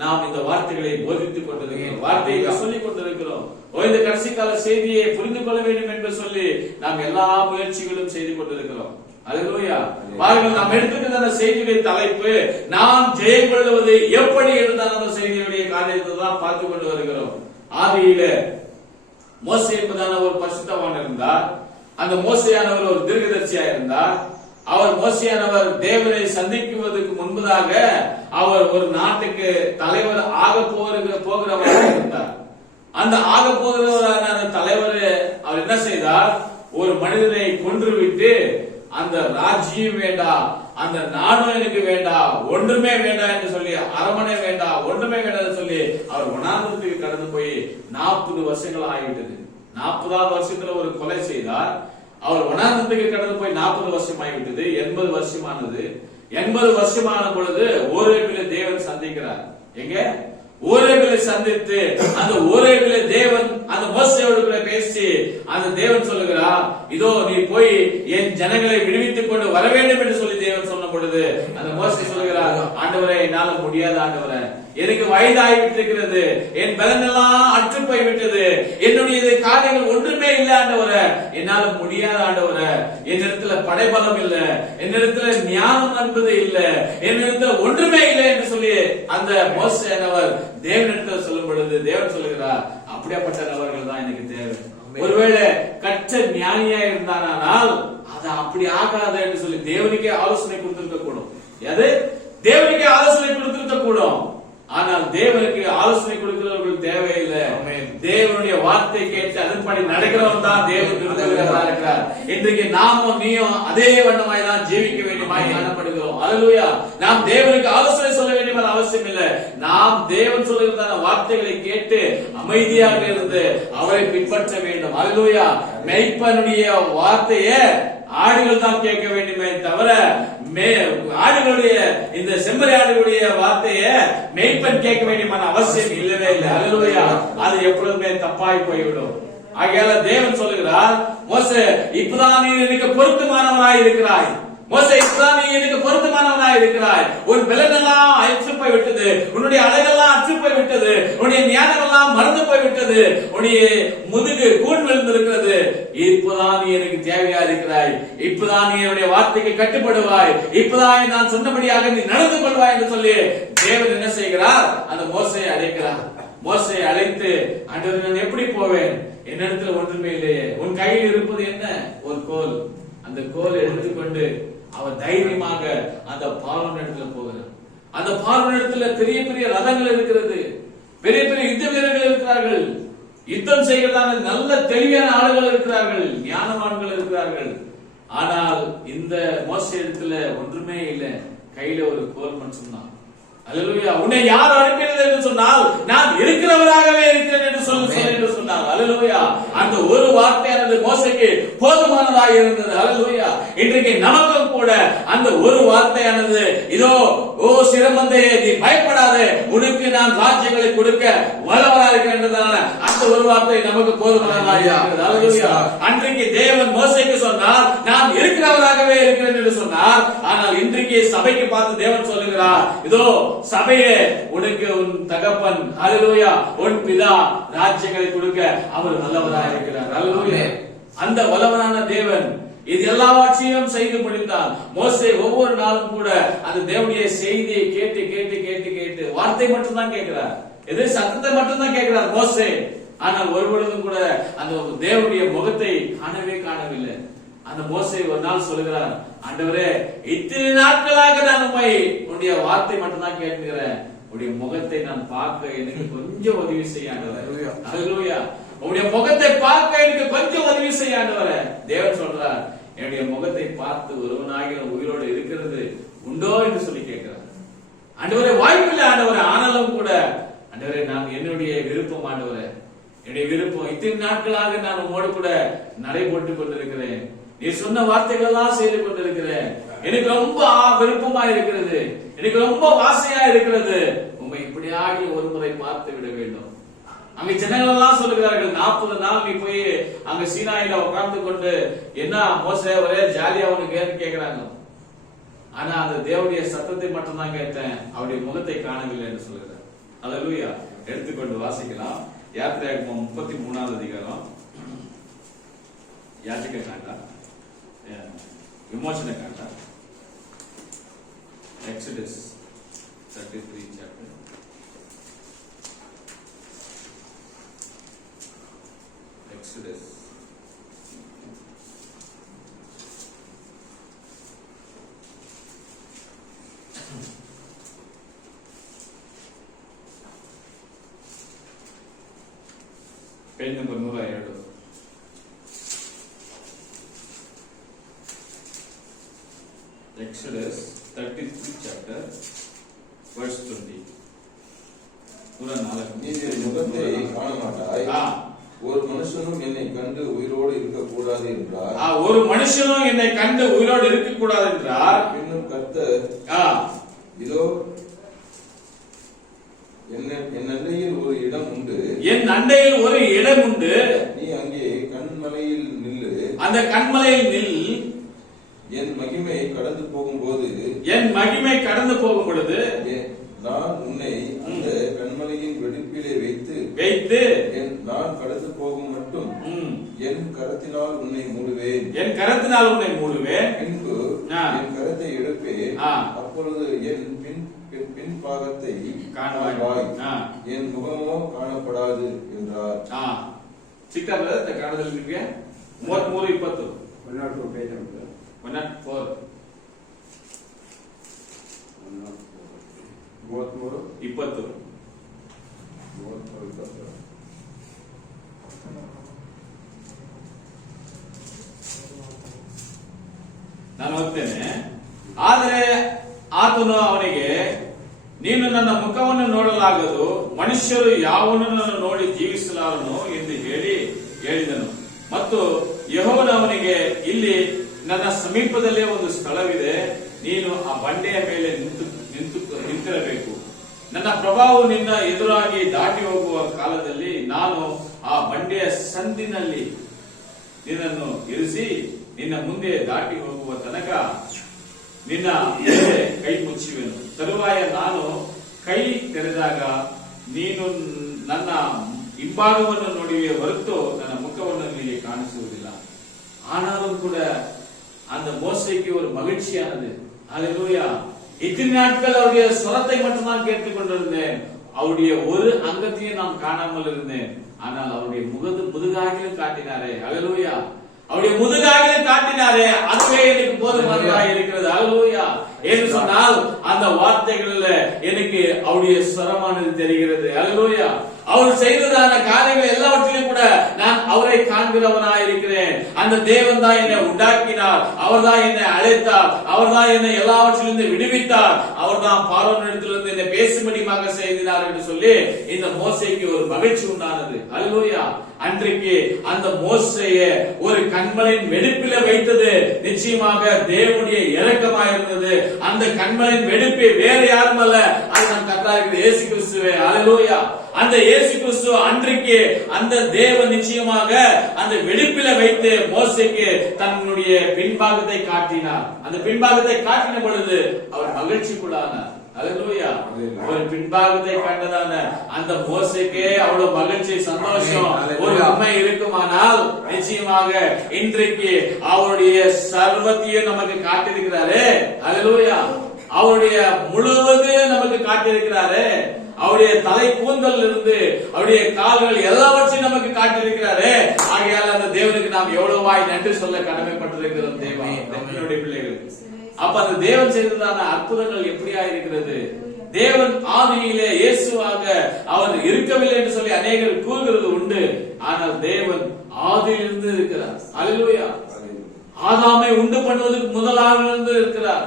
நாம் இந்த வார்த்தைகளை போதித்துக் கொண்டிருக்கிறோம், வார்த்தையை சொல்லிக் கொண்டிருக்கிறோம். இந்த கடைசி கால செய்தியை புரிந்து கொள்ள வேண்டும் என்று சொல்லி நாம் எல்லா முயற்சிகளும் செய்து கொண்டிருக்கிறோம். அல்லேலூயா. பாருங்கள், நாம் எடுத்துக்கிற அந்த செய்தியுடைய தலைப்பு நாம் ஜெயம் கொள்வது எப்படி இருந்தால் அந்த செய்தியுடைய காரியத்தை தான் பார்த்து கொண்டு வருகிறோம். ஆதியில மோசே என்பதான ஒரு பரிசுத்தவான் இருந்தார். அந்த மோசேயானவர் ஒரு தீர்க்கதரிசியா இருந்தார். அவர் மோசேயானவர் தேவனை சந்திக்குவதற்கு முன்பதாக அவர் ஒரு நாட்டுக்கு தலைவர் ஆக போகிறவராக இருந்தார். அந்த ஆக போகிறவரான அந்த தலைவர் அவர் என்ன செய்தார்? ஒரு மனிதனை கொன்றுவிட்டு அந்த ராஜ்யம் வேண்டாம், அந்த நாடும் எனக்கு வேண்டாம், ஒன்றுமே வேண்டாம் என்று சொல்லி, அரமனை வேண்டாம், ஒன்றுமே வேண்டாம் சொல்லி அவர் வனாந்தரத்துக்கு கடந்து போய் 40 வருஷங்கள் ஆகிவிட்டது. 40வது வருஷத்துல ஒரு கொலை செய்தார். அவர் வனாந்தரத்துக்கு கடந்து போய் 40 வருஷம் ஆகிவிட்டது. 80 வருஷமானது. 80 வருஷமான பொழுது ஓரேபிலே தேவன் சந்திக்கிறார். எங்க? ஓரேபிலே சந்தித்து அந்த ஓரேபிலே தேவன் அந்த மோசேயோடு கூட பேசி அந்த தேவன் சொல்லுகிறார், இதோ நீ போய் என் ஜனங்களை விடுவித்துக் கொண்டு வர வேண்டும் என்று சொல்லி தேவன் சொன்ன பொழுது அந்த மோசே சொல்லுகிறார், ஆண்டவரே என்னால முடியாத ஆண்டவரே, எனக்கு வயதாகிவிட்டிருக்கிறது, என் பலன் எல்லாம் அற்று போய்விட்டது, என்னுடைய காரியங்கள் ஒன்றுமே இல்லை ஆண்டவரே, என்னால முடியாத ஆண்டவரே, என்னிடத்துல படைபலம் இல்ல, என்னிடத்துல ஞானம் என்பது இல்ல, என்னிடத்துல ஒன்றுமே இல்லை என்று சொல்லி அந்த மோசேயானவர் தேவனிடத்தில் சொல்லும் பொழுது தேவன் சொல்லுகிறார், அப்படியாப்பட்ட நபர்கள் தான் எனக்கு தேவை. ஒருவேளை கற்ற ஞானியா இருந்தானால் அது அப்படி ஆகாது என்று சொல்லி தேவனுக்கே ஆலோசனை கொடுத்திருக்க கூடும். எது? தேவனுக்கே ஆலோசனை கொடுத்திருக்க கூடும். ஆனால் தேவனுக்கு ஆலோசனை கொடுக்கிறவர்கள் தேவையில்லை. தேவனுடைய வார்த்தை கேட்டு அதன்படி நடக்கிறவன் தான் தேவனுக்கு இருக்கிறார். இன்றைக்கு நாமும் நீயும் அதே வண்ணமாய் தான் ஜீவிக்க வேண்டியமாய் காணப்படுகிறோம். அல்லேலூயா. நாம் தேவனுக்கு ஆலோசனை சொல்ல வேண்டிய அவசியம் இல்லை. நாம் தேவன் சொல்லுகிறதான வார்த்தைகளை கேட்டு அமைதியாக இருந்து அவரை பின்பற்ற வேண்டும். அல்லேலூயா. மேய்ப்பனுடைய வார்த்தையை ஆடுகள் தான் கேட்க வேண்டுமே தவிர ஆடுகளுடைய இந்த செம்மறி ஆடுகளுடைய வார்த்தையை மேய்ப்பன் கேட்க வேண்டியமான அவசியம் இல்லவே இல்லை. அல்லேலூயா. அது எப்பொழுதுமே தப்பாய் போய்விடும். ஆகையால தேவன் சொல்லுகிறார், மோசே இப்பதான் நீ எனக்கு பொருத்தமானவனாய் இருக்கிறாய், மோசே இப்பதான் நீ எனக்கு பொருத்தமானவனாய் இருக்கிறாய், உன் பலனெல்லாம் அற்று போய் விட்டது, உன்னுடைய அழகெல்லாம் அற்று போய் விட்டது, உன்னுடைய ஞானம் எல்லாம் மறந்து போய் விட்டது, உன்னுடைய முதுகு கூண் விழுந்திருக்கிறது, இப்பதான் நீ எனக்கு தேவையா இருக்கிறாய், இப்பதான் நீ என்னுடைய வார்த்தைக்கு கட்டுப்படுவாய், இப்பதான் நான் சொன்னபடியாக நீ நடந்து கொள்வாய் என்று சொல்லி தேவன் என்ன செய்கிறார்? அந்த மோசையை அழைக்கிறார். மோசையை அழைத்து, ஆண்டவரே நான் எப்படி போவேன், என்னிடத்துல ஒன்றுமே இல்லையே, உன் கையில் இருப்பது என்ன? ஒரு கோல். அந்த கோலை எடுத்துக்கொண்டு அவர் தைரியமாக அந்த பார்வோன் இடத்துல போகிறார். அந்த பார்வோன் இடத்துல பெரிய பெரிய ரதங்கள் இருக்கிறது, பெரிய பெரிய யுத்த வீரர்கள் இருக்கிறார்கள், யுத்தம் செய்கிறதான நல்ல தெளிவான ஆளுகள் இருக்கிறார்கள், ஞானவான்கள் இருக்கிறார்கள். ஆனால் இந்த மோசே இடத்துல ஒன்றுமே இல்லை, கையில ஒரு கோல் மட்டும்தான். அல்லேலூயா. உன்னை யார் அனுப்பினது என்று சொன்னால் நான் இருக்கிறவராகவே இருக்கிறேன் என்று சொல்லி சொன்னார். அல்லேலூயா. அந்த ஒரு வார்த்தையானது மோசேக்கு போதுமானதாக இருந்தது. அல்லேலூயா. இன்றைக்கு நமக்கும் கூட அந்த ஒரு வார்த்தையானது, இதோ ஓ சிரமந்தையே நீ பயப்படாதே, உனக்கு நான் ராஜ்யங்களை கொடுக்க வல்லவராக இருக்கிறேன், அந்த ஒரு வார்த்தை நமக்கு போதுமானதாக இருக்கிறது. அல்லேலூயா. அன்றைக்கு தேவன் மோசேக்கு சொன்னார், நான் இருக்கிறவராகவே இருக்கிறேன் என்று சொன்னார். ஆனால் இன்றைக்கு சபைக்கு பார்த்து தேவன் சொல்லுகிறார், இதோ சபையே உனக்கு உன் தகப்பன், அல்லேலூயா, உன் பிதா ராஜ்யங்களை கொடுக்க அவர் வல்லவராக இருக்கிறார். அல்லேலூயா. அந்த வல்லவரான தேவன் இது எல்லாவற்றையும் செய்து முடித்தார். மோசே ஒவ்வொரு நாளும் கூட அந்த தேவனுடைய செய்தியை கேட்டு கேட்டு கேட்டு கேட்டு வார்த்தை மட்டும்தான் கேட்கிறார், எது சத்தத்தை மட்டும்தான் கேட்கிறார் மோசே. ஆனால் ஒரு பொழுதும் கூட அந்த தேவனுடைய முகத்தை காணவில்லை. அந்த மோசே ஒரு நாள் சொல்லுகிறார், ஆண்டவரே இத்தனை நாட்களாக நான் உன்னுடைய வார்த்தை மட்டும்தான் கேட்கிறேன், உன்னுடைய முகத்தை நான் பார்க்க எனக்கு கொஞ்சம் உதவி செய்ய ஆண்டவரே. அல்லேலூயா. உன்னுடைய முகத்தை பார்க்க எனக்கு கொஞ்சம் உதவி செய்ய ஆண்டவரே. தேவன் சொல்றார், என்னுடைய முகத்தை பார்த்து ஒருவனாகிற உயிரோடு இருக்கிறது உண்டோ என்று சொல்லி கேட்கிறார். ஆண்டவரே வாய்ப்பில்லை ஆண்டவரே, ஆனாலும் கூட ஆண்டவரே நான் என்னுடைய விருப்பம் ஆண்டவரே, என்னுடைய விருப்பம், இத்தனை நாட்களாக நான் உங்களோடு கூட நடை போட்டுக் கொண்டிருக்கிறேன், நீ சொன்ன வார்த்தைகள் எல்லாம் செய்து கொண்டிருக்கிறேன், எனக்கு ரொம்ப விருப்பமா இருக்கிறது, எனக்கு ரொம்ப வாசையா இருக்கிறது, உண்மை இப்படியாக ஒரு முறை பார்த்து விட வேண்டும். அங்க ஜனங்கள் எல்லாம் சொல்லுகிறார்கள் 40 நாள் நீ போய் அங்க சீனாயில உட்கார்ந்து கொண்டு என்ன மோசே ஒரே ஜாலியா உனக்கு கேட்கிறாங்க. ஆனா அந்த தேவனுடைய சத்தத்தை மட்டும் தான் கேட்டேன், அவருடைய முகத்தை காணவில்லை என்று சொல்லுகிறார். அல்லேலூயா. எடுத்துக்கொண்டு வாசிக்கலாம். யாத்திராகமம் 33வது அதிகாரம். யாத்திரை காண்ட விமோசன காண்ட exodus 33 chapter. Exodus. Page number 102. Exodus 33 chapter verse 20. நீ என் முகத்தை காண மாட்டாய், ஒரு மனுஷனும் என்னை கண்டு உயிரோடு இருக்க கூடாது என்றார். ஒரு மனுஷனும் என்னை கண்டு உயிரோடு இருக்க கூடாது என்றார். இன்னும் கர்த்தர், இதோ என் அண்டையில் ஒரு இடம் உண்டு, என் அண்டையில் ஒரு இடம் உண்டு, நீ அங்கே கண்மலையில் நில்லு, அந்த கண்மலையில் நில், என் மகிமை கடந்து போகும்போது, என் மகிமை கடந்து போகும் பொழுது நான் உன்னை அந்த கண்மலையின் வெடிப்பிலே வைத்து நான் கடந்து போகும் மட்டும் என் கரத்தினால் உன்னை மூடுவேன், என் கரத்தினால் உன்னை மூடுவேன், பின்பு என் கரத்தை எடுப்பேன், அப்பொழுது என் பின் பாகத்தை காண்பாய், என் முகமோ காணப்படாது என்றார். சிக்கல இந்த காணದಲ್ಲಿ ನಿಮಗೆ 33:20 102 ಪೇಜ್ ಉಂಟು. 104 20 ನಾನು ಓದ್ತೇನೆ. ಆದರೆ ಆತನು ಅವನಿಗೆ, ನೀನು ನನ್ನ ಮುಖವನ್ನು ನೋಡಲಾಗದು, ಮನುಷ್ಯರು ಯಾವನನ್ನು ನೋಡಿ ಜೀವಿಸಲಾರನು ಎಂದು ಹೇಳಿದನು. ಮತ್ತು ಯೆಹೋವನು ಅವನಿಗೆ, ಇಲ್ಲಿ ನನ್ನ ಸಮೀಪದಲ್ಲೇ ಒಂದು ಸ್ಥಳವಿದೆ, ನೀನು ಆ ಬಂಡೆಯ ಮೇಲೆ ನಿಂತಿರಬೇಕು. ನನ್ನ ಪ್ರಭಾವವು ನಿನ್ನ ಎದುರಾಗಿ ದಾಟಿ ಹೋಗುವ ಕಾಲದಲ್ಲಿ ನಾನು ಆ ಬಂಡೆಯ ಸಂದಿನಲ್ಲಿ ನಿನ್ನನ್ನು ಇರಿಸಿ ನಿನ್ನ ಮುಂದೆ ದಾಟಿ ಹೋಗುವ ತನಕ ನಿನ್ನ ಕೈ ಮುಚ್ಚುವೆನು. ತರುವಾಯ ನಾನು ಕೈ ತೆರೆದಾಗ ನೀನು ನನ್ನ ಹಿಂಭಾಗವನ್ನು ನೋಡುವೆ ಹೊರತು ನನ್ನ முகವನ್ನು நீ காணிಸುವುದಿಲ್ಲ. ஆனாலும் கூட அந்த மோசேக்கு ஒரு மகிழ்ச்சியானது. அல்லேலூயா. இத்தனை நாட்கள் அவருடைய சுரத்தை மட்டும் நான் கேட்டுக் கொண்டிருந்தேன், அவருடைய ஒரு அங்கத்தையும் நான் காணாமல் இருந்தேன். ஆனால் அவருடைய முதுகாகிலும் காட்டினாரே. அல்லேலூயா. அவருடைய முதுகாகிலும் காட்டினாரே, அதுவே எனக்கு போதுமானதாக இருக்கிறது. அல்லேலூயா. என்று சொன்னால் அந்த வார்த்தைகள்ல எனக்கு அவருடைய ஸ்வரமானது தெரிகிறது. அல்லேலூயா. அவர் செய்ததான காரியங்கள் எல்லாவற்றிலும் கூட நான் அவரை காண்கிறவனாய் இருக்கிறேன். அந்த தேவன் தான் என்னை உண்டாக்கினார், அவர் தான் என்னை அழைத்தார், அவர் தான் என்னை எல்லாவற்றிலிருந்து விடுவித்தார், அவர் தான் பார்வோனிடத்திலிருந்து என்னை பேசும்படியாக செய்தார் என்று சொல்லி இந்த மோசேக்கு ஒரு மகிழ்ச்சி உண்டானது. அல்லேலூயா. அன்றைக்கு அந்த மோசேயை ஒரு கண்மலையின் வெடிப்பில வைத்தது நிச்சயமாக தேவனுடைய இரக்கமாக இருந்தது. அந்த கண்மலையின் வெடிப்பு வேறு யாரும் அல்ல, அது நம் கர்த்தராகிய இயேசு கிறிஸ்துவே. அல்லேலூயா. அந்த இயேசு கிறிஸ்து அன்றைக்கு அந்த தேவன் நிச்சயமாக அந்த வெடிப்பில வைத்து மோசேக்கு தன்னுடைய பின்பாகத்தை காட்டினார். அந்த பின்பாகத்தை காட்டின பொழுது அவர் மகிழ்ச்சிக்குள்ளானார். அல்லேலூயா. ஒரு பின்பாகத்தை கண்டதான அந்த மோசேக்கே அவ்வளவு மகிழ்ச்சி, சந்தோஷம், ஒரு உண்மை இருக்குமானால் நிச்சயமாக இன்றைக்கு அவருடைய சர்வத்தையும் நமக்கு காட்டியிருக்கிறாரே. அல்லேலூயா. அவருடைய முழுவது நமக்கு காட்டியிருக்கிறாரே. அவருடைய தலை கூந்தல் இருந்து அவருடைய கால்கள் எல்லாவற்றையும் நமக்கு காட்டியிருக்கிறாரே. ஆகையால் அந்த தேவனுக்கு நாம் எவ்வளவாய் நன்றி சொல்ல கடமைப்பட்டிருக்கிறோம் தேவனுடைய பிள்ளைகள். அப்ப அந்த தேவன் செய்ததான அற்புதங்கள் எப்படியா இருக்கிறது. தேவன் ஆதியிலே இயேசுவாக அவர் இருக்கவில்லை என்று சொல்லி அநேகர் கூறுகிறது உண்டு. ஆனால் தேவன் ஆதியிலிருந்து இருக்கிறார். அல்லேலூயா. ஆதாமை உண்டு பண்ணுவதற்கு முதலாக இருந்து இருக்கிறார்.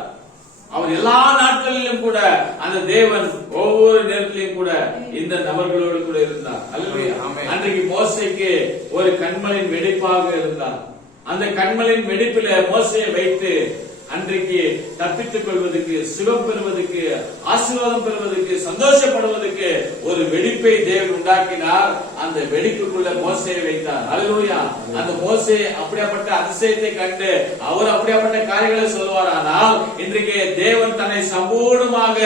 அவர் எல்லா நாட்களிலும் கூட அந்த தேவன் ஒவ்வொரு நேரத்திலும் கூட இந்த நபர்களோடு கூட இருந்தார். அல்லேலூயா. அன்றைக்கு மோசேக்கு ஒரு கண்மலையின் வெடிப்பாக இருந்தார். அந்த கண்மலையின் வெடிப்பில மோசேயை வைத்து அன்றைக்கு தப்பித்துக் கொள்வதற்கு, சுகம் பெறுவதற்கு, ஆசீர்வாதம் பெறுவதற்கு, சந்தோஷப்படுவதற்கு ஒரு வெடிப்பை தேவன் உண்டாக்கினார். அந்த வெடிப்புக்குள்ள மோசேயை வைத்தார். அல்லேலூயா. அந்த மோசே அப்படியாப்பட்ட அதிசயத்தை கண்டு அவர் அப்படியாப்பட்ட காரியங்களை சொல்வார். ஆனால் இன்றைக்கு தேவன் தன்னை சம்பூர்ணமாக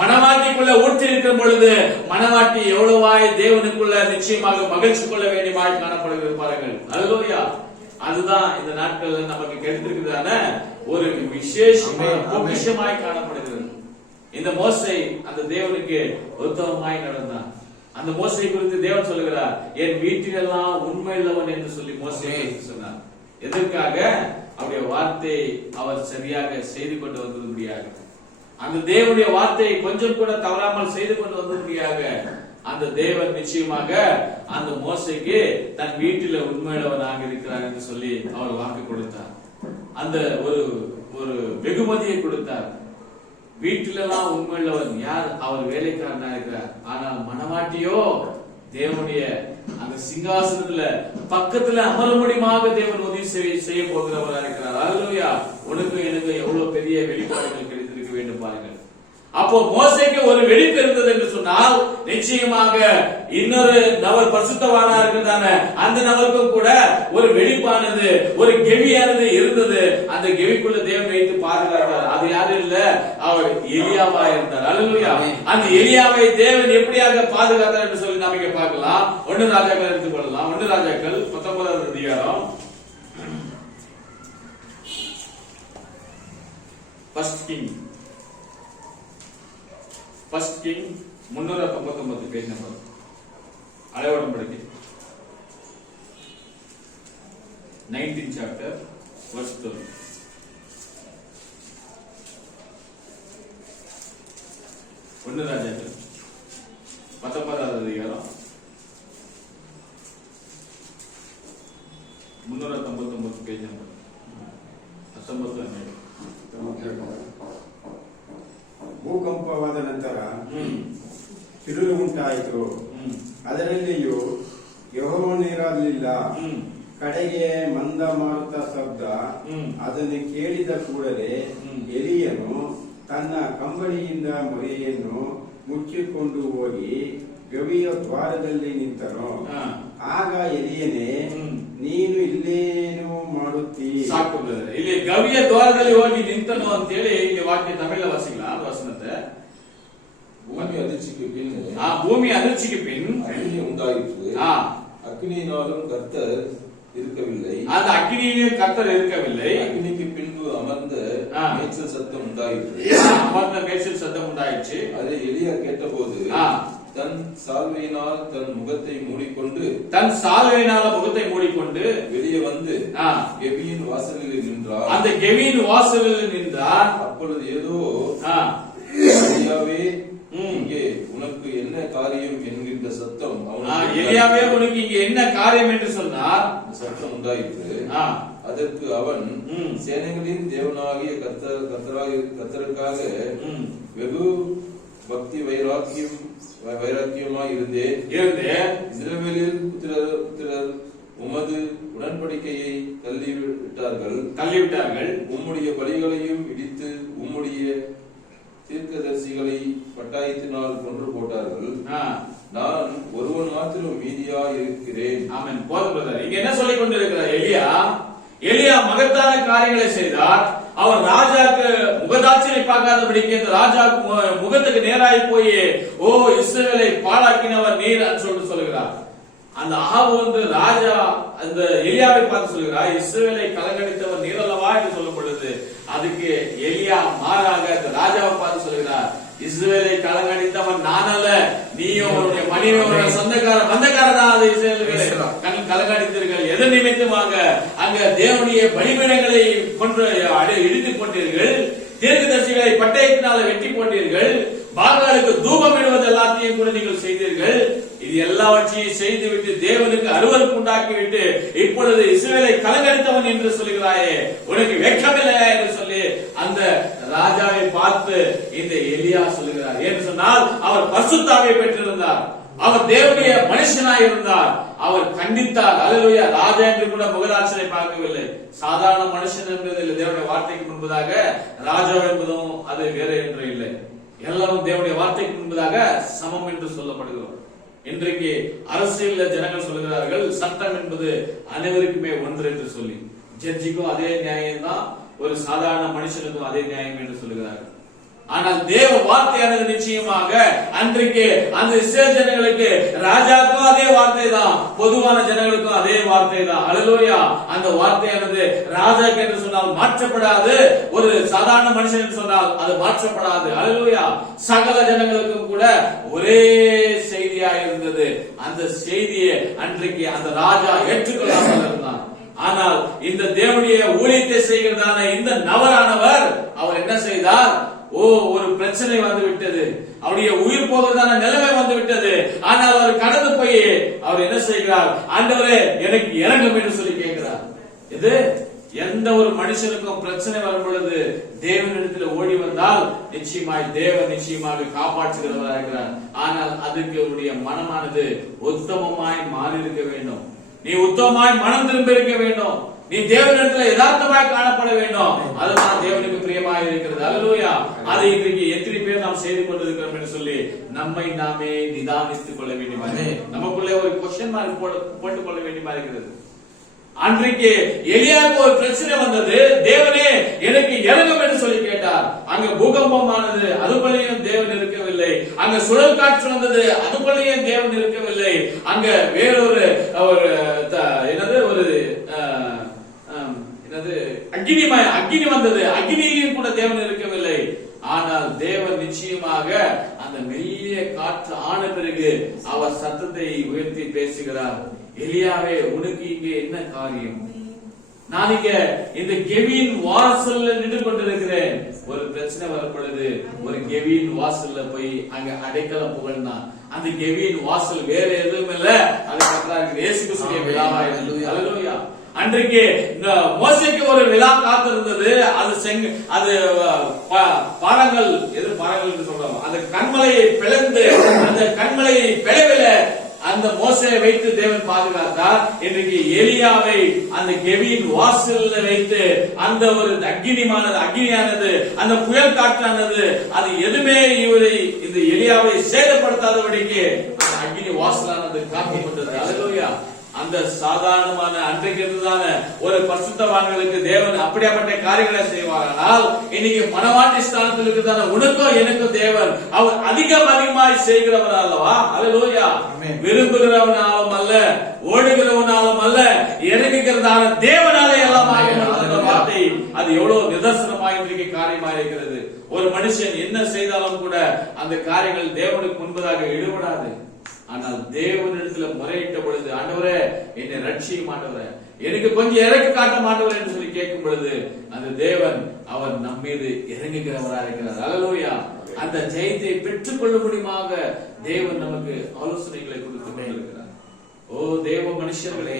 மனவாட்டிக்குள்ள ஊற்றி இருக்கும் பொழுது மனவாட்டி எவ்வளவாய் தேவனுக்குள்ள நிச்சயமாக மகிழ்ச்சி கொள்ள வேண்டியமாய் காணப்படுகிறது பாருங்கள். அல்லேலூயா. அதுதான் இந்த நாட்கள்ல நமக்கு கிடைத்திருக்கிறதான ஒரு பொக்கிஷமாய் காணப்படுகிறது. இந்த மோசே அந்த தேவனுக்கு உத்தமமாய் நடந்தான். அந்த மோசை குறித்து தேவன் சொல்லுகிறார், என் வீட்டிலெல்லாம் உண்மையுள்ளவன் என்று சொல்லி மோசே சொன்னார். எதற்காக? அவருடைய வார்த்தையை அவர் சரியாக செய்து கொண்டு வந்ததுபடியாக, அந்த தேவனுடைய வார்த்தையை கொஞ்சம் கூட தவறாமல் செய்து கொண்டு வந்ததுபடியாக அந்த தேவன் நிச்சயமாக அந்த மோசைக்கு தன் வீட்டில உண்மையுள்ளவனாக இருக்கிறார் என்று சொல்லி அவர் வாக்கு கொடுத்தார். அந்த ஒரு வெகுமதியை கொடுத்தார். வீட்டிலெல்லாம் உண்மையுள்ளவன் யார்? அவர் வேலைக்காரனா இருக்கிறார். ஆனால் மனவாட்டியோ தேவனுடைய அந்த சிங்காசனத்துல பக்கத்துல அமரும்படியாக தேவன் உதவி செய்ய போகிறவராக இருக்கிறார். அல்லேலூயா. உனக்கு எனக்கு எவ்வளவு பெரிய வெளிப்பாடுகள் கிடைத்திருக்க வேண்டும் பாருங்கள். அப்போ மோசேக்கு ஒரு வெடிப்பு இருந்தது என்று சொன்னால் நிச்சயமாக இன்னொரு நபர் பரிசுத்தவானா இருக்கிறதான அந்த நபருக்கும் கூட ஒரு வெடிப்பானது, ஒரு கெவியானது இருந்தது. அந்த கெவிக்குள்ள தேவன் வைத்து பாதுகாத்தார். அது யாரும் இல்ல, அவர் எலியாவா இருந்தார். அல்லேலூயா. அந்த எலியாவை தேவன் எப்படியாக பாதுகாத்தார் என்று சொல்லி நாம இங்க பார்க்கலாம். 1 ராஜாக்கள் எடுத்துக் கொள்ளலாம். 1 ராஜாக்கள் 19வது அதிகாரம் First King 399 பேஜ் நம்பர். அலைவடம்படிக்கை 19th chapter verse 12. ஒன்னு ராஜாக்கள் 19வது அதிகாரம் 399 பேஜ் நம்பர் 19. ಭೂಕಂಪವಾದ ನಂತರ ಸಿಡಿಲು ಉಂಟಾಯಿತು. ಅದರಲ್ಲಿಯೂ ಯೆಹೋವನಿರಲಿಲ್ಲ. ಕಡೆಗೆ ಮಂದ ಮಾರುತ ಶಬ್ದ. ಅದನ್ನು ಕೇಳಿದ ಕೂಡಲೇ ಎಲಿಯನು ತನ್ನ ಕಂಬಳಿಯಿಂದ ಮರೆಯನ್ನು ಮುಚ್ಚಿಕೊಂಡು ಹೋಗಿ ಗವಿಯ ದ್ವಾರದಲ್ಲಿ ನಿಂತನು. ಆಗ ಎಲಿಯನೇ, ನೀನು ಇಲ್ಲೇನು ಮಾಡುತ್ತೀ? ಸಾಕು, ಇಲ್ಲಿ ಗವಿಯ ದ್ವಾರದಲ್ಲಿ ಹೋಗಿ ನಿಂತನು ಅಂತೇಳಿ ಇಲ್ಲಿ ವಾಕ್ಯ ತಮಿಳ வாசிக்கலாம். வசனத்தை பூமி அதிர்ச்சிக்கு பின் அக்னி உண்டாயிற்று. அக்னியினாலும் கர்த்தர் இருக்கவில்லை. அந்த அக்னியிலும் கர்த்தர் இருக்கவில்லை. அக்னிக்கு பின்பு அமர்ந்த மேய்ச்சல் சத்தம் உண்டாயிற்று. அமர்ந்த மேய்ச்சல் சத்தம் உண்டாயிற்று. அதை எலியா கேட்டபோது தன் சால்வையினால் தன் முகத்தை மூடிக்கொண்டு வெளியே வந்து கெபியின் வாசலில் நின்றார். அந்த கெபியின் வாசலில் நின்றார். அப்பொழுது ஏதோ எலியாவே, இங்கே உனக்கு என்ன காரியம் என்கின்ற சத்தம், எலியாவே உனக்கு இங்கே என்ன காரியம் என்று சொன்னார். சத்தம் உண்டாயிற்று. அதற்கு அவன், சேனைகளின் தேவனாகிய கர்த்தருக்காக வெகு பக்தி வைராக்கியமாய் இருந்தேன். இஸ்ரவேலில் புத்திரர் உமது உடன்படிக்கையை தள்ளிவிட்டார்கள். உம்முடைய பலிகளையும் இடித்து உம்முடைய தீர்க்கதரிசிகளை பட்டாயத்தினால் கொன்று போட்டார்கள். நான் ஒருவன் மாத்திரம் மீதியா இருக்கிறேன். ஆமென். போதும் பிரதர். இங்க என்ன சொல்லிக் கொண்டிருக்கிறார் எலியா மகத்தான காரியங்களை செய்தார். அவர் ராஜாக்கு முகதாட்சியை பார்க்காதபடிக்கு இந்த ராஜாக்கு முகத்துக்கு நேராய் போய், ஓ இஸ்ரவேலை பாழாக்கினவர் நீர் என்று சொல்லுகிறார். அந்த ஆஹாபு வந்து ராஜா அந்த எலியாவை பார்த்து சொல்லுகிறார், இஸ்ரவேலை கலங்கடித்தவர் நீர் அல்லவா என்று சொல்லும் பொழுது அதுக்கு எலியா மாறாக அந்த ராஜாவை பார்த்து சொல்லுகிறார், இஸ்ரவேலை கலங்கடித்தவன் நான் அல்ல, நீயும் உன்னுடைய மனைவியோட சொந்தக்காரதான் அதை கலங்கடித்தீர்கள். எதன் நிமித்தமாக அங்க தேவனுடைய பலிபீடங்களை கொன்று இடித்துக் கொண்டீர்கள், தீர்க்கதரிசிகளை பட்டயத்தினால வெட்டி போட்டீர்கள், பாகாலுக்கு தூபம் இடுவது எல்லாத்தையும் கூட நீங்கள் செய்தீர்கள். இது எல்லாவற்றையும் செய்துவிட்டு தேவனுக்கு அருவருப்பு உண்டாக்கிவிட்டு இப்பொழுது இஸ்ரவேலை கலங்கடித்தவன் என்று சொல்லுகிறாயே, உனக்கு வெட்கமில்லை என்று சொல்லி அந்த ராஜாவை பார்த்து இந்த எலியா சொல்லுகிறார். என்று சொன்னால் அவர் பரிசுத்த ஆவியை பெற்றிருந்தார். அவர் தேவனுடைய மனுஷனாய் இருந்தார். அவர் கண்டித்தார். அல்லேலூயா. ராஜா என்று கூட முகராட்சனை பார்க்கவில்லை. சாதாரண மனுஷன் என்பதில் தேவனுடைய வார்த்தைக்கு முன்பதாக ராஜா என்பதும் அது வேற என்று இல்லை. எல்லாரும் தேவனுடைய வார்த்தைக்கு முன்பதாக சமம் என்று சொல்லப்படுகிறோம். இன்றைக்கு அரசியல் ஜனங்கள் சொல்லுகிறார்கள் சட்டம் என்பது அனைவருக்குமே ஒன்று என்று சொல்லி. ஜட்ஜிக்கும் அதே நியாயம் தான், ஒரு சாதாரண மனுஷனுக்கும் அதே நியாயம் என்று சொல்லுகிறார்கள். ஆனால் தேவ வார்த்தையானது நிச்சயமாக அன்றைக்கு அந்த இஸ்ரவேல் ஜனங்களுக்கு ராஜாக்கும் அதே வார்த்தை தான், பொதுவான ஜனங்களுக்கும் அதே வார்த்தை தான். அல்லேலூயா. அந்த வார்த்தையானது ராஜாக்கு என்று சொன்னால் மாற்றப்படாது, ஒரு சாதாரண மனுஷன் என்று சொன்னால் அது மாற்றப்படாது. அல்லேலூயா. சகல ஜனங்களுக்கும் கூட ஒரே செய்தியா இருந்தது. அந்த செய்தியை அன்றைக்கு அந்த ராஜா ஏற்றுக்கொள்ளாமல் இருந்தார். ஆனால் இந்த தேவனுடைய ஊழியத்தை செய்கிறதான இந்த நபரானவர் அவர் என்ன செய்தார்? ஒரு பிரச்சனை வந்து விட்டது, அவருடைய உயிர் போகிறதான நிலைமை வந்து விட்டது. ஆனால் அவர் கடந்து போய் அவர் என்ன செய்கிறார்? ஆண்டவரே எனக்கு இறங்கும் என்று சொல்லி கேட்கிறார். இது எந்த ஒரு மனுஷனுக்கும் பிரச்சனை வரும் பொழுது தேவனிடத்தில் ஓடி வந்தால் நிச்சயமாய் தேவன் நிச்சயமாக காப்பாற்றுகிறவராக இருக்கிறார். ஆனால் அதுக்கு உடைய மனமானது உத்தமமாய் மாறி இருக்க வேண்டும். நீ உத்தமமாய் மனம் திரும்ப இருக்க வேண்டும். நீ தேவனிடத்தில் யதார்த்தமாய் காணப்பட வேண்டும். அதுதான் தேவனுக்கு பிரியமாக இருக்கிறது. அல்லேலூயா. அதை இன்றைக்கு எத்தனை பேர் நாம் செய்து கொண்டிருக்கிறோம் என்று சொல்லி நம்மை நாமே நிதானித்துக் கொள்ள வேண்டியது. நமக்குள்ளே ஒரு கொஸ்டின் மார்க் போட்டுக் கொள்ள வேண்டியமா இருக்கிறது. அன்றைக்கு எலியாவுக்கு ஒரு பிரச்சனை வந்தது. தேவனே எனக்கு இறங்கும் என்று சொல்லி கேட்டார். அங்க பூகம்பமானது, அதுக்குள்ளேயும் தேவன் இருக்கவில்லை. அங்க சுழல் காற்று வந்தது, அதுக்குள்ளேயும் தேவன் இருக்கவில்லை. அங்க வேறொரு அக்னி வந்தது, அக்னியிலும் கூட தேவன் இருக்கவில்லை. ஆனால் தேவன் நிச்சயமாக அந்த மெல்லிய காற்று ஆன பிறகு அவர் சத்தத்தை உயர்த்தி பேசுகிறார். எலியாவே உனக்கு இங்கே என்ன காரியம்? நான் இங்க இந்த கெவியின் வாசல்ல நின்று கொண்டிருக்கிறேன். ஒரு பிரச்சனை வரப்படுது, ஒரு கெவியின் வாசல்ல போய் அங்க அடைக்கலம் புகழ்ந்தான். அந்த கெவியின் வாசல் வேற எதுவும் இல்ல, அது இயேசு கிறிஸ்துவின் விழாவா இருந்தது. அல்லேலூயா. அன்றைக்கு மோசேக்கு ஒரு விழா காத்திருந்தது. அது பாறங்கள், எது பாறங்கள் என்று சொல்றோம், அந்த கண்மலையை பிளந்து அந்த கண்மலையை பிளவில அந்த மோசையை வைத்து தேவன் பாதுகாத்தார். இன்றைக்கு எலியாவை அந்த கெவியின் வாசல்ல வைத்து அந்த ஒரு அக்னியானது, அந்த புயல் காற்றானது, அது எதுவுமே இவரை இந்த எலியாவை சேதப்படுத்தாதபடிக்கு அக்னி வாசலானது காத்துக் கொண்டது. அல்லேலூயா. அந்த சாதாரணமான அன்றைக்கு இருந்ததான ஒரு பரிசுத்தவான்களுக்கு தேவன் அப்படியாப்பட்ட காரியங்களை செய்வார்கள். இன்னைக்கு மனவாட்டி ஸ்தானத்தில் இருக்கிறதான உனக்கும் எனக்கும் தேவன் அவர் அதிகமாய் செய்கிறவர் அல்லவா? அல்லேலூயா. விரும்புகிறவனாலும் அல்ல, ஓடுகிறவனாலும் அல்ல, இறங்குகிறதான தேவனாலே எல்லாம் வார்த்தை அது எவ்வளவு நிதர்சனமாக இன்றைக்கு காரியமாக இருக்கிறது. ஒரு மனுஷன் என்ன செய்தாலும் கூட அந்த காரியங்கள் தேவனுக்கு முன்பதாக ஈடுபடாது. ஆனால் தேவனிடத்துல முறையிட்ட பொழுது, ஆண்டவரே என்னை ரட்சிக்க மாட்டவரே, எனக்கு கொஞ்சம் இறக்கி காட்ட மாட்டவர் என்று சொல்லி கேட்கும் பொழுது அந்த தேவன் அவர் நம் மீது இறங்குகிறவராக இருக்கிறார். அல்லேலூயா. அந்த ஜெயத்தை பெற்றுக் கொள்ள முடியுமாக தேவன் நமக்கு ஆலோசனைகளை கொடுத்து கொண்டிருக்கிறார். ஓ தேவ மனுஷர்களே,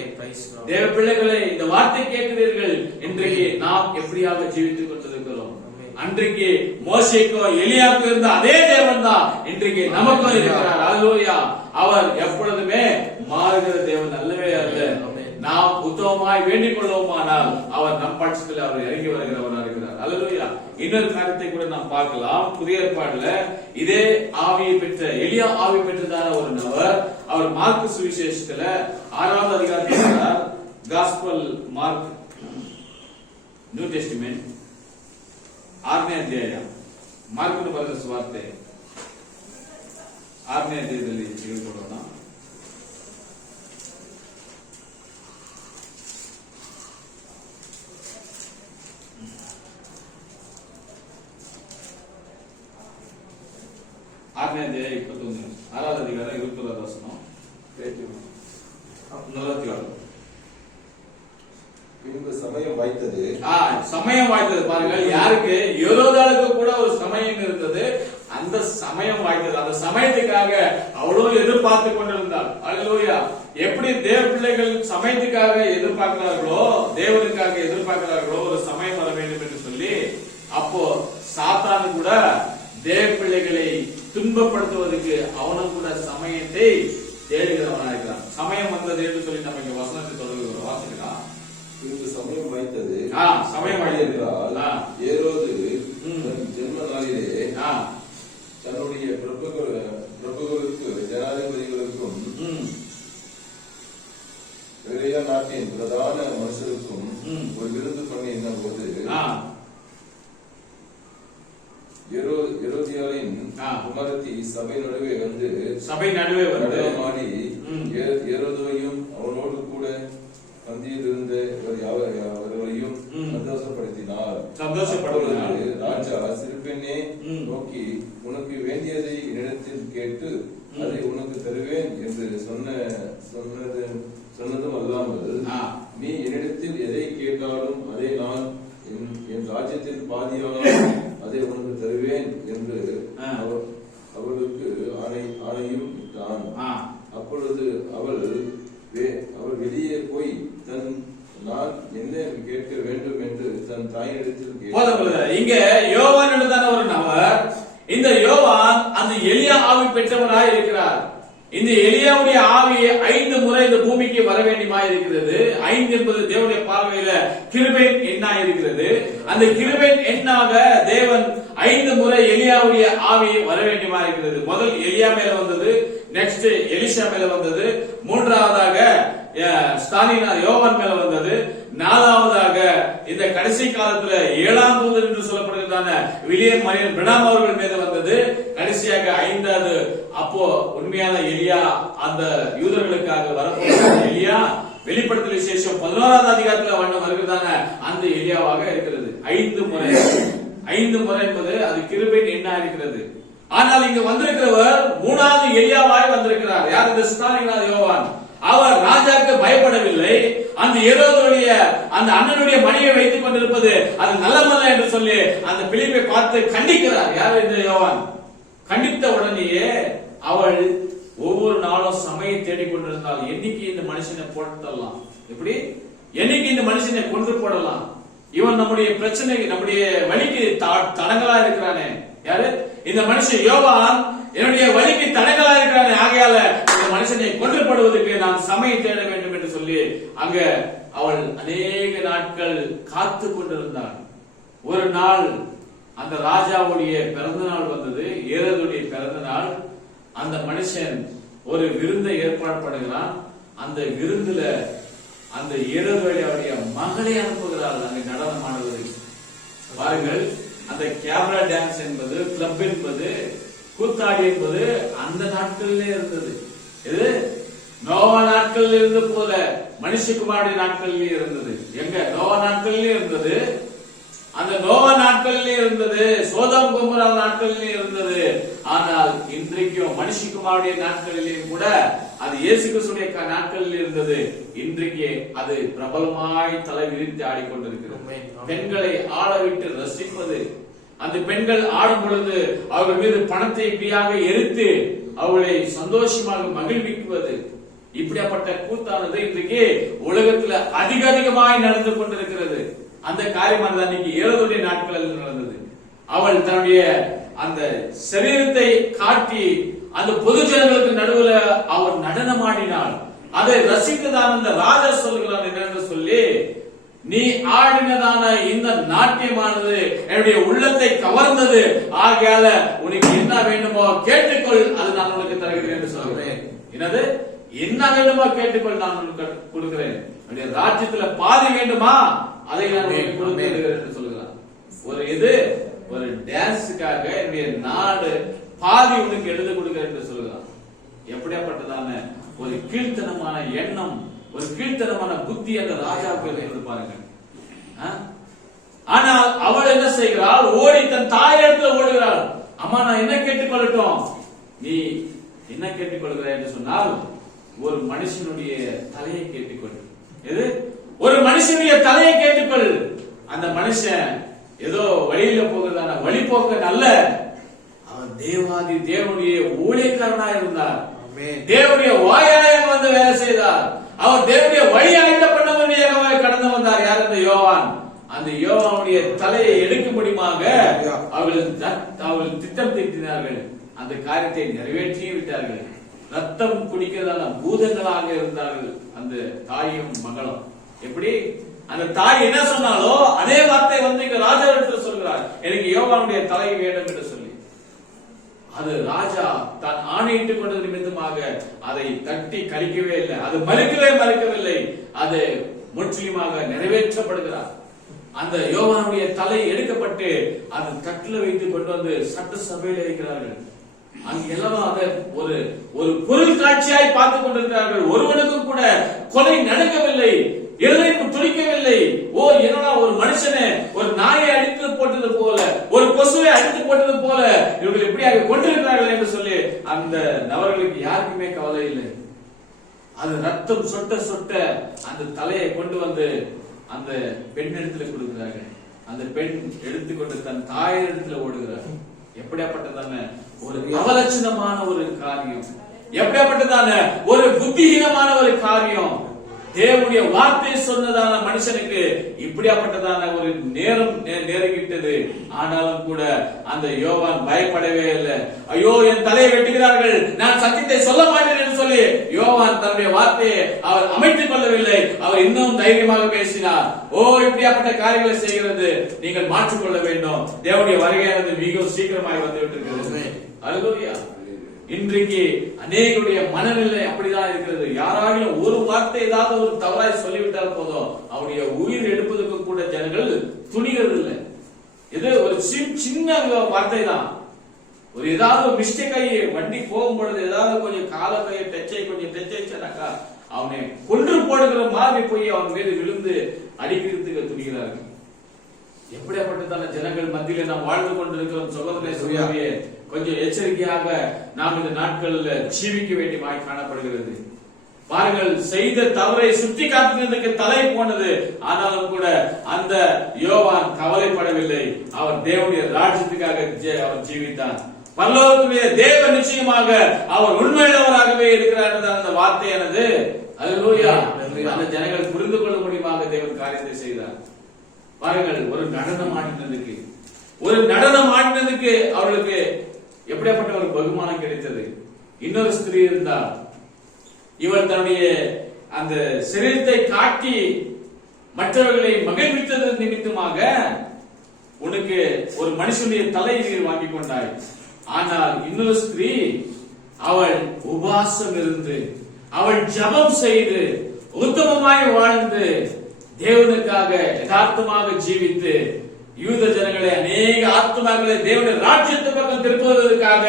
தேவ பிள்ளைகளே, இந்த வார்த்தை கேட்கிறீர்கள். இன்றைக்கு நாம் எப்படியாக ஜீவித்துக் கொண்டிருக்கிறோம்? அன்றைக்கு மோசேக்கும் எலியாவுக்கும் இருந்த அதே தேவன் தான் இன்றைக்கு நமக்கும் இருக்கிறார். அல்லேலூயா. அவர் எப்பொழுதுமே மாறுகிற தேவன் அல்லவே அல்ல. நாம் உத்தமமாய் வேண்டிக் கொள்வோமானால் அவர் நம் பட்சத்தில் அவர் இறங்கி வருகிறவராக இருக்கிறார். அல்லேலூயா. இன்னொரு காரியத்தை கூட நாம் பார்க்கலாம். புதிய ஏற்பாடுல இதே ஆவியை பெற்ற எலியா ஆவி பெற்றதான ஒரு நபர், அவர் மார்க்கு சுவிசேஷத்துல 6வது அதிகாரத்தில், காஸ்பல் மார்க் நியூ டெஸ்டிமெண்ட் 6ನೇ ಅಧ್ಯಾಯ, ಮಾರ್ಕನು ಬರೆದ ಸುವಾರ್ತೆ 6ನೇ ಅಧ್ಯಾಯದಲ್ಲಿ ತಿಳಿದುಕೊಳ್ಳೋಣ. ಆರನೇ ಅಧ್ಯಾಯ 21, 6வது அதிகாரம் 21வது வசனம், 47. பின்பு சமயம் வாய்த்தது. சமயம் வாய்த்தது. பாருங்கள், யாருக்கு? யோரோதாளுக்கு கூட ஒரு சமயம் இருந்தது. அந்த சமயம் வாய்த்தது. அந்த சமயத்துக்காக அவ்வளவு எதிர்பார்த்து கொண்டிருந்தார். அல்லேலூயா. எப்படி தேவ பிள்ளைகள் சமயத்துக்காக எதிர்பார்க்கிறார்களோ, தேவனுக்காக எதிர்பார்க்கிறார்களோ, ஒரு சமயம் வர வேண்டும் என்று சொல்லி, அப்போ சாத்தானு கூட தேவ பிள்ளைகளை துன்பப்படுத்துவதற்கு அவனும் கூட சமயத்தை தேடுகிறவனா இருக்கிறான். சமயம் வந்தது என்று சொல்லி நம்ம இங்க வசனத்தை தொடர்ந்து வாசிக்கலாம். இங்கு சமயம் வாய்த்தது, சமயம் வாய்த்தது ஏரோது ஜென்ம நாளிலே தன்னுடைய பிரபுகளுக்கு ஜனாதிபதிகளுக்கும் பெரிய நாட்டின் பிரதான மனுஷருக்கும் ஒரு விருந்து பண்ணி என்ன போது ஏரோதியாளின் குமாரத்தி சபை நடுவே வந்து மாறி ஏரோதையும் அவனோடு கூட பந்தியில் இருந்த அவர்களையும் சந்தோஷப்படுத்தினார். ராஜா சிறுபெண்ணே நோக்கி, உனக்கு வேண்டியதை என்னிடத்தில் கேட்டு அதை உனக்கு தருவேன் என்று சொன்னதும் அல்லாமல், நீ என்னிடத்தில் எதை கேட்டாலும் அதை நான் என் ராஜ்யத்தில் பாதியானாலும் அதை உனக்கு தருவேன் என்று அவளுக்கு ஆணையும் இட்டான். அப்பொழுது அவள் வெளியே போய் நான் என்ன கேட்க வேண்டும் என்று தன் தாயினிடத்தில் இங்க யோவான் எழுதான ஒரு நபர். இந்த யோவான் அந்த எலியா ஆவி பெற்றவராய் இருக்கிறார். இந்த எலியாவுடைய ஆவி 5 முறை இந்த பூமிக்கு வர வேண்டியமா இருக்கிறது. 5 என்பது தேவனுடைய பார்வையில கிருபையின் எண்ணா இருக்கிறது. அந்த கிருபையின் எண்ணாக தேவன் 5 முறை எலியாவுடைய ஆவி வர வேண்டியமா இருக்கிறது. முதல் எலியா மேல வந்தது, நெக்ஸ்ட் எலிஷா மேல வந்தது, மூன்றாவதாக யோவான் மேல வந்தது, 4வதாக இந்த கடைசி காலத்துல 7ஆம் தூதர் என்று சொல்லப்படுகிறதான வில்லியம் மரியன் பிரணாம் அவர்கள் மீது வந்தது, கடைசியாக 5வது அப்போ உண்மையான எலியா, அந்த யூதர்களுக்காக வரப்போகிற எலியா வெளிப்படுத்தல் விசேஷம் 11ஆம் அதிகாரத்துல வருகிறதான அந்த எலியாவாக இருக்கிறது. 5 முறை என்பது அது கிருபையின் எண்ணா இருக்கிறது. ஆனால் இங்கு வந்திருக்கிறவர் 3வது எலியாவாய் வந்திருக்கிறார். யார்? இந்த யோவான். அவர் ராஜாவுக்கு பயப்படவில்லை. அந்த ஏரோதுடைய அந்த அண்ணனுடைய மணியை வைத்துக் கொண்டிருப்பது அது நல்லமல்ல என்று சொல்லி அந்த பிலிப்பை பார்த்து கண்டிக்கிறார். யார்? இந்த யோவான். கண்டித்த உடனேயே அவள் ஒவ்வொரு நாளும் சமயம் தேடிக்கொண்டிருந்தால், என்னைக்கு இந்த மனுஷனை போட்டலாம், எப்படி என்னைக்கு இந்த மனுஷனை கொன்று போடலாம், இவன் நம்முடைய பிரச்சனை நம்முடைய வழிக்கு தடங்களா இருக்கிறானே. யாரு? இந்த மனுஷன் யோவான் என்னுடைய வழிக்கு தடங்களா இருக்கிறானே, ஆகையால இந்த மனுஷனை கொன்றுபடுவதற்கு நான் சமயம் தேட வேண்டும் என்று சொல்லி அங்க அவள் அநேக நாட்கள் காத்து கொண்டிருந்தாள். ஒரு நாள் அந்த ராஜாவுடைய பிறந்த நாள் வந்தது, ஏரோதுடைய பிறந்த நாள். அந்த மனுஷன் ஒரு விருந்தை ஏற்பாடு பண்ணுகிறான். அந்த விருந்துல அந்த ஏரோதுடைய மகளை அனுப்புகிறாள் அங்கே நடனம் ஆடுவதற்கு. பாருங்கள், அந்த கேமரா டான்ஸ் என்பது, கிளப் என்பது, கூத்தாடி என்பது அந்த நாட்களிலே இருந்தது. இது நோவா நாட்களில் இருந்தது போல மனுஷகுமாருடைய நாட்களிலே இருந்தது. எங்க? நோவா நாட்களிலே இருந்தது. அந்த நோவா நாட்களிலே இருந்தது, சோதோம் கொமோரா நாட்களிலே இருந்தது. ஆனால் இன்றைக்கும் மனுஷகுமாருடைய நாட்களிலேயும் கூட அது இயேசு கிறிஸ்துவின் நாட்களில் இருந்தது. இன்றைக்கு அது பிரபலமாய் தலை விரித்து ஆடிக்கொண்டிருக்கிறது. பெண்களை ஆளவிட்டு ரசிப்பது, அந்த பெண்கள் ஆடும் பொழுது அவர்கள் மீது பணத்தை இப்படியாக எரித்து அவளை சந்தோஷமாக மகிழ்விக்குவது, இப்படிப்பட்ட கூத்தானது இன்றைக்கு உலகத்துல அதிகமாய் நடந்து கொண்டிருக்கிறது. அந்த காரியம் அன்னைக்கு ஏரோதுடைய நாட்களில் நடந்தது. அவள் தன்னுடைய அந்த சரீரத்தை காட்டி அந்த பொது ஜனங்களுக்கு நடுவுல அவர் நடனமாடினாள். அதை ரசித்ததான அந்த ராஜா சொல்லுகிறான் என்னன்னு சொல்லி, நீ ஆடினதான இந்த நாட்டியமானது என்னுடைய உள்ளத்தை கவர்ந்தது, ஆகையால உனக்கு என்ன வேண்டுமோ கேட்டுக்கொள், அது நான் உனக்கு தருகிறேன் என்று சொல்கிறேன். என்னது? என்ன வேண்டுமோ கேட்டுக்கொள், நான் உனக்கு கொடுக்கிறேன். ராஜ்யத்துல பாதி வேண்டுமா, அதை நான் கொடுக்கிறேன் என்று சொல்கிறான். ஒரு டான்ஸுக்காக என்னுடைய நாடு பாதி உனக்கு எழுத கொடுக்கிறேன் என்று சொல்கிறான். எப்படியாப்பட்டதான ஒரு கீழ்த்தனமான எண்ணம், ஒரு கீழ்த்தனமான புத்தி அந்த ராஜாவுக்கு இருந்து பாருங்க. ஆனால் அவள் என்ன செய்கிறாள்? ஓடி தன் தாயிடத்தில் ஓடுகிறாள். அம்மா, நான் என்ன கேட்டுக்கொள்ளட்டும்? நீ என்ன கேட்டுக்கொள்கிறாய் என்று சொன்னால், ஒரு மனுஷனுடைய தலையை கேட்டுக்கொள். எது? ஒரு மனுஷனுடைய தலையை கேட்டுக்கொள். அந்த மனுஷன் ஏதோ வழியில போகிறதான வழிபோக்க அல்ல, அவன் தேவாதி தேவனுடைய ஊழியக்காரனா இருந்தார். தேவனுடைய வாயாயம் வந்து வேலை செய்தார். அவர் தேவனுடைய வழி ஆய்ந்த பண்ணவனையாக கடந்து வந்தார். யார்? இந்த யோவான். அந்த யோவானுடைய தலையை எடுக்கும்படியாக அவர்கள் திட்டம் தீட்டினார்கள். அந்த காரியத்தை நிறைவேற்றியும் விட்டார்கள். ரத்தம் குடிக்கிறதான பூதங்களாக இருந்தார்கள் அந்த தாயும் மகளும். எப்படி அந்த தாய் என்ன சொன்னாலோ அதே வார்த்தை வந்து இங்க ராஜாவிடத்தில் சொல்கிறார், எனக்கு யோவானுடைய தலை வேண்டும் என்று சொல்லி. அது ராஜா தான் ஆணையிட்டுக் கொண்டது நிமித்தமாக அதை தட்டி கழிக்கவே இல்லை, அது மறுக்கவில்லை, அது முற்றிலுமாக நிறைவேற்றப்படுகிறார். அந்த யோவானுடைய தலை எடுக்கப்பட்டு அது தட்டில் வைத்து கொண்டு வந்து சட்ட சபையில் வைக்கிறார்கள். அங்க எல்லாம் அதை ஒரு பொருள் காட்சியாய் பார்த்துக் கொண்டிருக்கிறார்கள். ஒருவனுக்கும் கூட கொலை நடக்கவில்லை, எதையும் துடிக்கவில்லை. ஓ என்னடா ஒரு மனுஷனை ஒரு நாயை அடித்து போட்டது போல, ஒரு கொசுவை அடித்து போட்டது போல இவர்கள் எப்படியாக கொண்டிருக்கிறார்கள் என்று சொல்லி அந்த நபர்களுக்கு யாருக்குமே கவலை இல்லை. அது ரத்தம் சொட்ட சொட்ட அந்த தலையை கொண்டு வந்து அந்த பெண் இடத்துல கொடுக்கிறார்கள். அந்த பெண் எடுத்துக்கொண்டு தன் தாயின் இடத்துல ஓடுகிறார். எப்படியாப்பட்டதான ஒரு அவலட்சணமான ஒரு காரியம், எப்படியாப்பட்டதான ஒரு புத்திஹீனமான ஒரு காரியம். தேவனுடைய வார்த்தை சொன்னதான மனுஷனுக்கு இப்படியாப்பட்டதான ஒரு நேரம் நெருங்கிட்டது. ஆனாலும் கூட அந்த யோவான் பயப்படவே இல்லை. ஐயோ என் தலையை வெட்டுகிறார்கள், நான் சத்தியத்தை சொல்ல மாட்டேன் என்று சொல்லி யோவான் தன்னுடைய வார்த்தையை அவர் அமைத்துக் கொள்ளவில்லை. அவர் இன்னும் தைரியமாக பேசினார். ஓ இப்படியாப்பட்ட காரியங்களை செய்கிறது நீங்கள் மாற்றிக்கொள்ள வேண்டும். தேவனுடைய வருகையானது மிகவும் சீக்கிரமாக வந்து விட்டிருக்கிறது. அல்லேலூயா. இன்றைக்கு அநேகருடைய மனநிலை அப்படிதான் இருக்கிறது. யாராலும் ஒரு வார்த்தை ஏதாவது ஒரு தவறாய் சொல்லிவிட்டால் போதும், அவருடைய உயிர் எடுப்பதற்கு கூட ஜனங்கள் துணிகிறது இல்லை. இது ஒரு சின்ன வார்த்தை தான். ஒரு ஏதாவது மிஸ்டேக் ஆகி வண்டி போகும் பொழுது ஏதாவது கொஞ்சம் கால கையை கொஞ்சம் டச்சாக்கா அவனை கொன்று போடுகிற மாதிரி போய் அவன் மீது விழுந்து அடிக்கிறதுக்கு துணிகிறார்கள். எப்படியாப்பட்டதான ஜனங்கள் மத்தியில நாம் வாழ்ந்து கொண்டிருக்கிறோம். சகோதரனே சகோதரியே, கொஞ்சம் எச்சரிக்கையாக நாம் இந்த நாட்களில் ஜீவிக்க வேண்டியமாய் காணப்படுகிறது. பாருங்கள், செய்த தவறை சுட்டி காட்டுவதற்கு தலை போனது. ஆனாலும் கூட அந்த யோவான் கவலைப்படவில்லை. அவர் தேவனுடைய ராஜ்யத்துக்காக அவர் ஜீவித்தார். பரலோகத்துடைய தேவ நிச்சயமாக அவர் உண்மையுள்ளவராகவே இருக்கிறார் என்ற அந்த வார்த்தையானது அல்லேலூயா அந்த ஜனங்கள் புரிந்து கொள்ள முடியுமாக தேவன் காரியத்தை செய்தார். பாருங்கள், ஒரு நடனம் ஆடினதுக்கு அவர்களுக்கு எப்படியாப்பட்ட ஒரு பகுமானம் கிடைத்தது. இன்னொரு ஸ்திரீ இருந்தால் இவர் தன்னுடைய அந்த சரீரத்தை காட்டி மற்றவர்களை மகிழ்வித்தது நிமித்தமாக உனக்கு ஒரு மனுஷனுடைய தலை நீர் வாங்கி கொண்டாய். ஆனால் இன்னொரு ஸ்திரீ அவள் உபாசம் இருந்து அவள் ஜபம் செய்து உத்தமமாய் வாழ்ந்து தேவனுக்காக யதார்த்தமாக ஜீவித்து யூத ஜனங்களை அநேக ஆத்மாக்களை தேவனுடைய ராஜ்யத்து பக்கம் திருப்புவதற்காக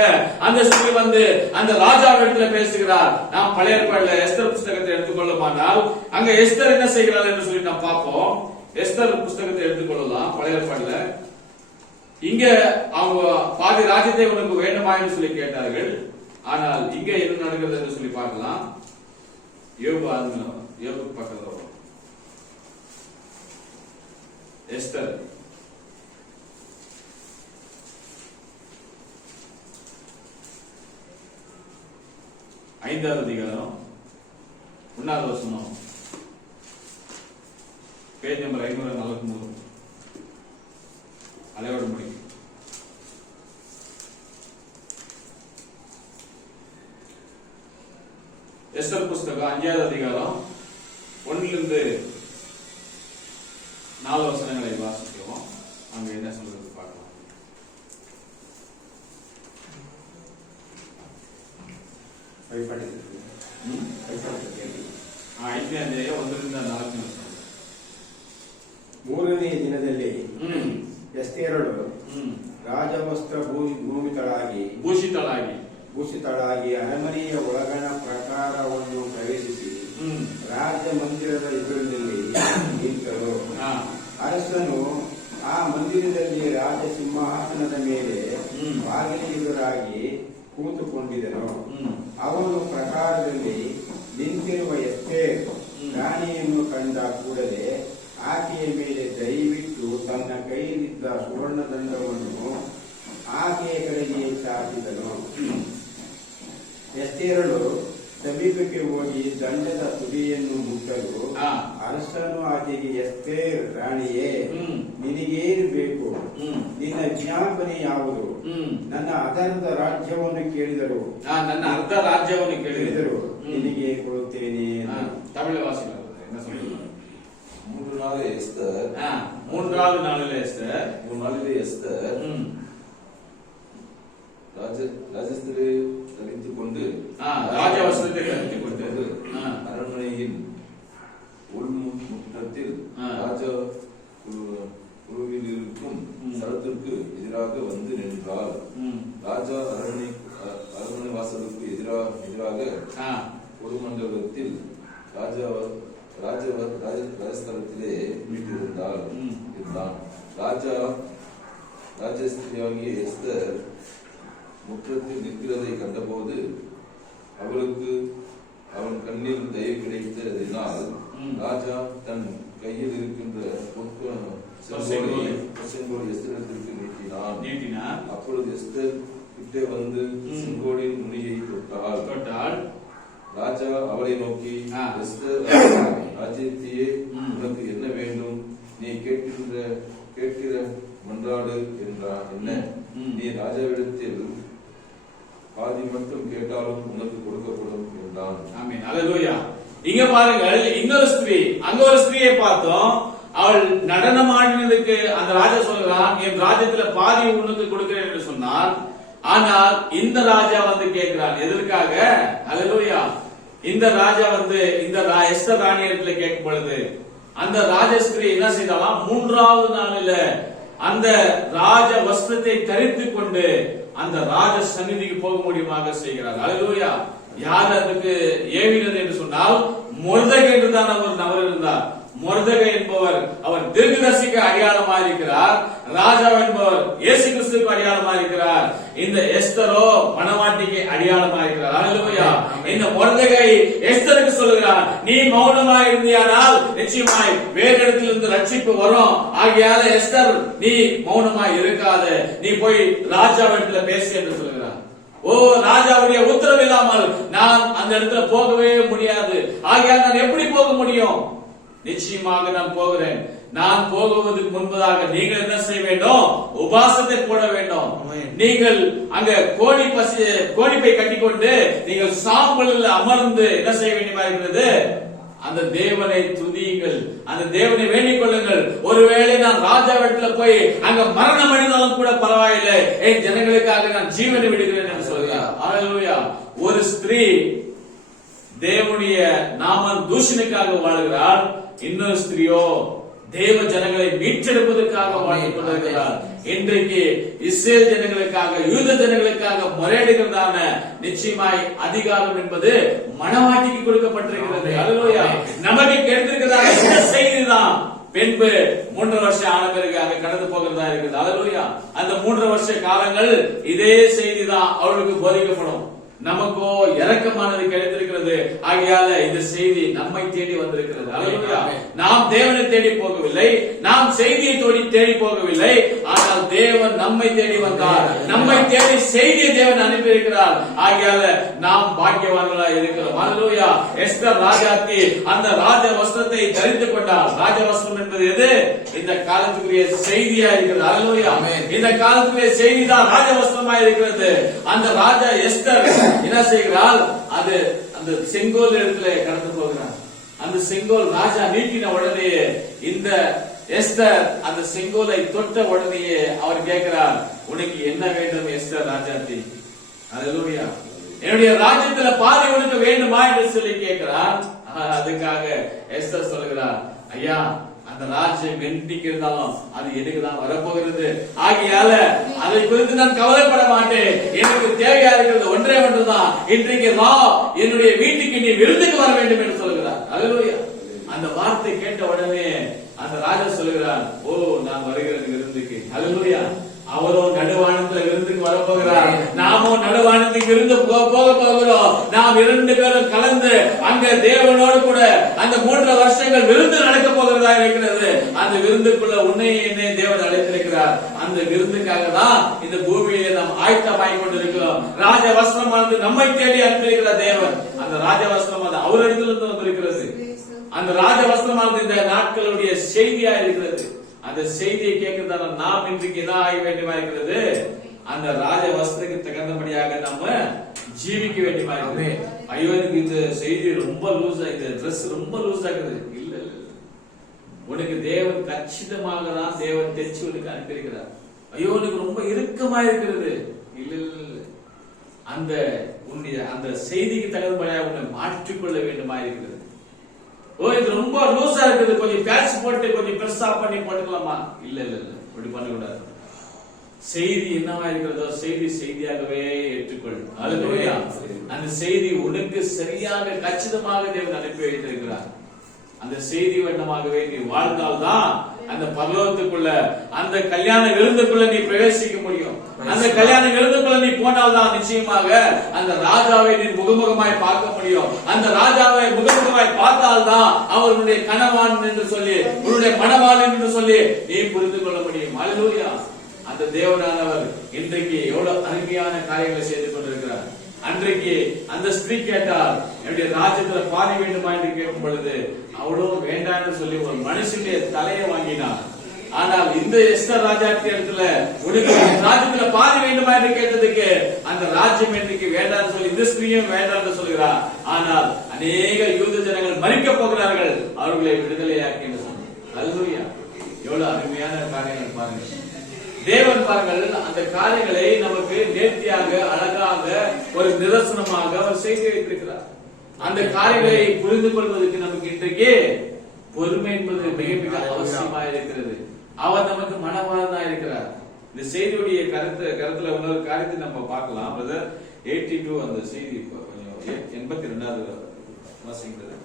அந்த ஸ்திரீ வந்து அந்த ராஜாவிடத்துல பேசுகிறார். நாம் பழைய ஏற்பாடுல எஸ்தர் புஸ்தகத்தை எடுத்துக்கொள்ளமானால் அங்க எஸ்தர் என்ன செய்கிறாள் என்று சொல்லி நாம் பார்ப்போம். எஸ்தர் புஸ்தகத்தை எடுத்துக்கொள்ளலாம் பழைய ஏற்பாடுல. இங்க அவங்க பாதி ராஜ்யத்தை உனக்கு வேண்டுமா என்று சொல்லி கேட்டார்கள். ஆனால் இங்க என்ன நடக்கிறது என்று சொல்லி பார்க்கலாம். யோபு பக்கத்துல எஸ்தர் 5வது அதிகாரம் 1வது வசனம், பேஜ் நம்பர் 543 அலையோடு முடிக்கும். எஸ்தர் புஸ்தகம் 5வது அதிகாரம் 1லிருந்து 4 வசனங்களை வாசிக்கிறோம். அங்க என்ன சொல்றது பார்க்கலாம். ಮೂರನೇ ದಿನದಲ್ಲಿ ಎಸ್ತೇರಳು ರಾಜವಸ್ತ್ರ ಭೂಷಿತಳಾಗಿ ಅರಮನೆಯ ಒಳಗಣ ಪ್ರಾಕಾರವನ್ನು ಪ್ರವೇಶಿಸಿ ರಾಜ ಮಂದಿರದ ಎದುರಿನಲ್ಲಿ ನಿಂತಳು. ಅರಸನು ಆ ಮಂದಿರದಲ್ಲಿ ರಾಜ ಸಿಂಹಾಸನದ ಮೇಲೆ ಬಾಗಿಲ ಎದುರಾಗಿ ಕೂತುಕೊಂಡಿದ್ದನು. ಅವನು ಪ್ರಕಾರದಲ್ಲಿ ನಿಂತಿರುವ ಎಸ್ತೇರ್ ರಾಣಿಯನ್ನು ಕಂಡ ಕೂಡಲೇ ಆಕೆಯ ಮೇಲೆ ದಯವಿಟ್ಟು ತನ್ನ ಕೈಯಲ್ಲಿದ್ದ ಸುವರ್ಣದಂಡವನ್ನು ಆಕೆಯ ಕಡೆಗೆ ಚಾಚಿದನು. ಎಸ್ತೇರಳು ಸಮೀಪಕ್ಕೆ ಹೋಗಿ ದಂಡದ ತುದಿಯನ್ನು ಮುಟ್ಟಲು ಅರಸನು ಆಕೆಗೆ ಎಸ್ತೇರ್ ರಾಣಿಯೇ, ನಿನಗೇನು ಬೇಕು? ನಿನ್ನ ವಿಜ್ಞಾಪನೆ ಯಾವುದು? ನನ್ನ ಅರ್ಧ ರಾಜ್ಯವನ್ನು ಕೇಳಿದರು ನನ್ನ ಅರ್ಧ ರಾಜ್ಯವನ್ನು ಕೇಳಿದರು ನಿನಗೆ ಕೊಡುತ್ತೇನೆ. தமிழ் வாசிக்கலாம். என்ன சொல்றீங்க? 3 நாள் எஸ்தர். 3வது நாளிலே எஸ்தர். 3 நாளிலே எஸ்தர் ராஜஸ்திரே தரித்துக் கொண்டு ராஜ வஸ்திரத்தை தரித்துக் கொண்டு அரண்மனையின் உள்முற்றத்தில் ராஜா குழுவில் இருக்கும் ஸ்தலத்திற்கு எதிராக வந்து நின்றார். ராஜா அரண்மனை வாசலுக்கு எதிராக ஒரு மண்டபத்தில் ராஜஸ்தலத்திலே வீட்டிருந்தான். ராஜஸ்திரியாகிய எஸ்தர் முற்றத்தில் நிற்கிறதை கண்டபோது அவளுக்கு அவன் கண்ணில் தயவு கிடைத்ததினால் ராஜா தன் கையில் இருக்கின்ற செங்கோல் எஸ்தரிடத்திற்கு நீட்டினான். அப்பொழுது எஸ்தர் கிட்டே வந்து செங்கோலின் நுனியை தொட்டாள். ராஜா அவளை நோக்கி, எஸ்தர் ராஜ்யத்தியே, உனக்கு என்ன வேண்டும்? நீ கேட்கிற மன்றாடு என்றார். என்ன? நீ ராஜாவிடத்தில் பாதி மட்டும் கேட்டாலும் உனக்கு கொடுக்கப்படும் என்றான். ஆமென். அல்லேலூயா. இங்க பாருங்கள், இன்னொரு ஸ்திரீ, அங்க ஒரு ஸ்திரீயை பார்த்தோம். அவள் நடனம் ஆடினதுக்கு அந்த ராஜா சொல்கிறான், என் ராஜ்யத்துல பாதி உனக்கு கொடுக்கிறேன் என்று சொன்னார். ஆனால் இந்த ராஜா வந்து கேட்கிறான். எதற்காக? அல்லேலூயா. இந்த ராஜா வந்து இந்த எஸ்தர் ராணியத்துல கேட்கும் பொழுது அந்த ராஜஸ்திரீ என்ன செய்தாலாம்? 3வது நாளில அந்த ராஜ வஸ்திரத்தை தரித்துக் கொண்டு அந்த ராஜ சந்நிதிக்கு போக முடியுமாக செய்கிறார். அல்லேலூயா. யார் அதுக்கு ஏவினது என்று சொன்னால் மொர்தெகை என்றுதான் ஒரு நபர் இருந்தார். மொர்தெகை என்பவர் அவர் தீர்க்கதரிசிக்கு அடையாளமா இருக்கிறார். ராஜா என்பவர் இயேசு கிறிஸ்துவுக்கு அடையாளமா இருக்கிறார். இந்த எஸ்தரோ மணவாட்டிக்கு அடையாளமா இருக்கிறார். அல்லேலூயா. இந்த மொர்தெகை எஸ்தருக்கு சொல்லுகிறார், நீ மௌனமா இருந்தியானால் நிச்சயமாய் வேறு இடத்திலிருந்து ரட்சிப்பு வரும். ஆகையால எஸ்தர், நீ மௌனமா இருக்காத, நீ போய் ராஜாவிடத்துல பேசு என்று சொல்லுகிறார். ஓ, ராஜாவுடைய உத்தரவு இல்லாமல் நான் அந்த இடத்துல போகவே முடியாது. ஆகையால் நான் எப்படி போக முடியும்? நிச்சயமாக நான் போகிறேன். நான் போகுவதற்கு முன்பதாக நீங்கள் என்ன செய்ய வேண்டும்? உபாசத்தை போட வேண்டும். நீங்கள் அங்க கோணிப்பை கட்டிக்கொண்டு நீங்கள் சாம்பலில் அமர்ந்து என்ன செய்ய வேண்டியமா இருக்கிறது? அந்த தேவனை துதியுங்கள், அந்த தேவனை வேண்டிக் கொள்ளுங்கள். ஒருவேளை நான் ராஜாவிடத்துல போய் அங்க மரணம் அடைந்தாலும் கூட பரவாயில்லை, என் ஜனங்களுக்காக நான் ஜீவனை விடுகிறேன் என்று சொல்கிறார். அல்லேலூயா. ஒரு ஸ்திரீ தேவனுடைய நாமம் தூஷணுக்காக வாழுகிறார். இன்னொரு ஸ்திரீயோ தேவ ஜனங்களை மீட்டெடுப்பதற்காக வாழ்ந்து கொண்டிருக்கிறார். இன்றைக்கு இஸ்ரேல் ஜனங்களுக்காக, யூத ஜனங்களுக்காக முறையிடுகிறதான நிச்சயமாய் அதிகாரம் என்பது மணவாட்டிக்கு கொடுக்கப்பட்டிருக்கிறது. அல்லேலூயா. நமக்கு கிடைத்திருக்கிறதான இந்த செய்திதான் பின்பு 3 வருஷம் ஆன பிறகு அங்க கடந்து போகிறதா இருக்குது. அல்லேலூயா. அந்த 3 வருஷ காலங்கள் இதே செய்திதான் அவர்களுக்கு போதிக்கப்படும். நமக்கோ இரக்கமானது கிடைத்திருக்கிறது. ஆகையால இந்த செய்தி நம்மை தேடி வந்திருக்கிறது. அல்லேலூயா. நாம் தேவனை தேடி போகவில்லை, நாம் செய்தியை தேடி போகவில்லை. ஆனால் தேவன் நம்மை தேடி வந்தார். நம்மை தேடி செய்தியை தேவன் அனுப்பி இருக்கிறார். ஆகையால நாம் பாக்கியவான்களாக இருக்கிறோம். அல்லேலூயா. எஸ்தர் ராஜாத்தி அந்த ராஜ வஸ்திரத்தை தரித்துக் கொண்டார். ராஜ வஸ்திரம் என்பது எது? இந்த காலத்துக்குரிய செய்தியா இருக்கிறது. அல்லேலூயா. இந்த காலத்துக்குரிய செய்தி தான் ராஜ வஸ்திரமா இருக்கிறது. அந்த ராஜா எஸ்தர் என்ன செய்கிறாள்? அது அந்த செங்கோல் இடத்துல கடந்து போகிறார். அந்த செங்கோல் ராஜா நீட்டின உடனே இந்த எஸ்தர் அந்த செங்கோலை தொட்ட உடனேயே அவர் கேட்கிறார், உனக்கு என்ன வேண்டும் எஸ்தர் ராஜாத்தி? அல்லேலூயா. என்னுடைய ராஜ்யத்துல பாதி உனக்கு வேண்டுமா என்று சொல்லி கேட்கிறார். அதுக்காக எஸ்தர் சொல்கிறார், ஐயா, அந்த ராஜ்யம் என்னைக்கு இருந்தாலும் அது எனக்கு தான் வரப்போகிறது. ஆகையால அதை குறித்து நான் கவலைப்பட மாட்டேன். எனக்கு தேவையா இருக்கிறது ஒன்றே ஒன்றுதான், இன்றைக்கு வா, என்னுடைய வீட்டுக்கு நீ விருந்துக்கு வர வேண்டும் என்று சொல்கிறார். அல்லேலூயா. அந்த வார்த்தை கேட்ட உடனே அந்த ராஜா சொல்கிறார், ஓ, நான் வருகிறேன் விருந்துக்கு. அல்லேலூயா. அவரும் நடுவானத்துல விருந்துக்கு வரப்போகிறார். நாமும் நடுவானத்துக்கு விருந்து போக போகிறோம். நாம் 2 பேரும் கலந்து அங்க தேவனோடு கூட அந்த 3 வருஷங்கள் விருந்து நடக்க போகிறதா இருக்கிறது. அந்த விருந்துக்குள்ள உன்னை என்னை தேவன் அழைத்திருக்கிறார். அந்த விருந்துக்காக தான் இந்த பூமியிலே நாம் ஆயத்தமாய் கொண்டிருக்கிறோம். ராஜ வஸ்திரமானது நம்மை தேடி அனுப்பியிருக்கிற தேவன். அந்த ராஜ வஸ்திரமானது அவரிடத்திலிருந்து வந்திருக்கிறது. அந்த ராஜ வஸ்திரமானது இந்த நாட்களுடைய செய்தியா இருக்கிறது. அந்த செய்தியை கேட்கிறதான நாம் இன்றைக்கு என்ன ஆக வேண்டியமா இருக்கிறது? அந்த ராஜ வஸ்திரத்துக்கு தகுந்தபடியாக நம்ம ஜீவிக்க வேண்டியமா இருக்குது. ஐயோ எனக்கு இந்த செய்தி ரொம்ப லூஸ் ஆகுது, ட்ரெஸ் ரொம்ப லூஸ் ஆகுது. இல்ல இல்ல, உனக்கு தேவன் கச்சிதமாக தான் தேவன் தெரிச்சு உனக்கு அனுப்பியிருக்கிறார். ஐயோ உனக்கு ரொம்ப இறுக்கமா இருக்கிறது. இல்ல இல்ல, அந்த உன்னுடைய அந்த செய்திக்கு தகுந்தபடியாக உன்னை மாற்றிக்கொள்ள வேண்டுமா இருக்கிறது. ஓ இது ரொம்ப லூஸா இருக்குது, கொஞ்சம் பேட்ச் போட்டு கொஞ்சம் பெருசா பண்ணி போட்டுக்கலாமா? இல்ல இல்ல இல்ல, அப்படி பண்ணக்கூடாது. செய்தி என்னவா இருக்கிறதோ செய்தி செய்தியாகவே ஏற்றுக்கொள். அல்லேலூயா. அந்த செய்தி உனக்கு சரியாக கச்சிதமாக தேவன் அனுப்பி வைத்திருக்கிறார். அந்த செய்தி வண்ணமாகவே நீ வாழ்ந்தால்தான் அந்த பரலோகத்துக்குள்ள அந்த கல்யாண விருந்துக்குள்ள நீ பிரவேசிக்க முடியும். அந்த கல்யாண விருந்துக்குள்ள நீ போனால்தான் நிச்சயமாக அந்த ராஜாவை நீ முகமுகமாய் பார்க்க முடியும். அந்த ராஜாவை முகமுகமாய் பார்த்தால்தான் அவருடைய கணவான் என்று சொல்லி உன்னுடைய மணவாளன் என்று சொல்லி நீ புரிந்து கொள்ள முடியும். அல்லேலூயா. அந்த தேவனானவர் இன்றைக்கு எவ்வளவு அருமையான காரியங்களை செய்து கொண்டிருக்கிறார். அன்றைக்கு அந்த ஸ்திரீ கேட்டால் என்னுடைய ராஜ்யத்துல பாதி வேண்டுமா என்று கேட்கும் பொழுது அவ்வளவு வேண்டாம்னு சொல்லி ஒரு மனுஷனுடைய தலையை வாங்கினார். ஆனால் இந்த எஸ்தர் ராஜாக்கு இடத்துல உனக்கு ராஜ்யத்துல பாதி வேண்டுமா என்று கேட்டதுக்கு அந்த ராஜ்யம் இன்றைக்கு வேண்டாம்னு சொல்லி இந்த ஸ்திரீயும் வேண்டாம்னு சொல்கிறார். ஆனால் அநேக யூத ஜனங்கள் மறிக்க போகிறார்கள், அவர்களை விடுதலையாக்கி என்று சொன்னார். அல்லேலூயா. எவ்வளவு அருமையான காரியங்கள் பாருங்க. தேவன் பாருங்கள் அந்த காரியங்களை நமக்கு நேர்த்தியாக அழகாக ஒரு நிதர்சனமாக அவர் செய்து வைத்திருக்கிறார். அந்த காரியங்களை புரிந்து கொள்வதற்கு நமக்கு இன்றைக்கு பொறுமை என்பது மிக மிக அவசியமாக இருக்கிறது. அவர் நமக்கு மனவாளனா இருக்கிறார். இந்த செய்தியுடைய கருத்துல இன்னொரு காரியத்தை நம்ம பார்க்கலாம். 82 அந்த செய்தி 82வது வாசிக்கிறது.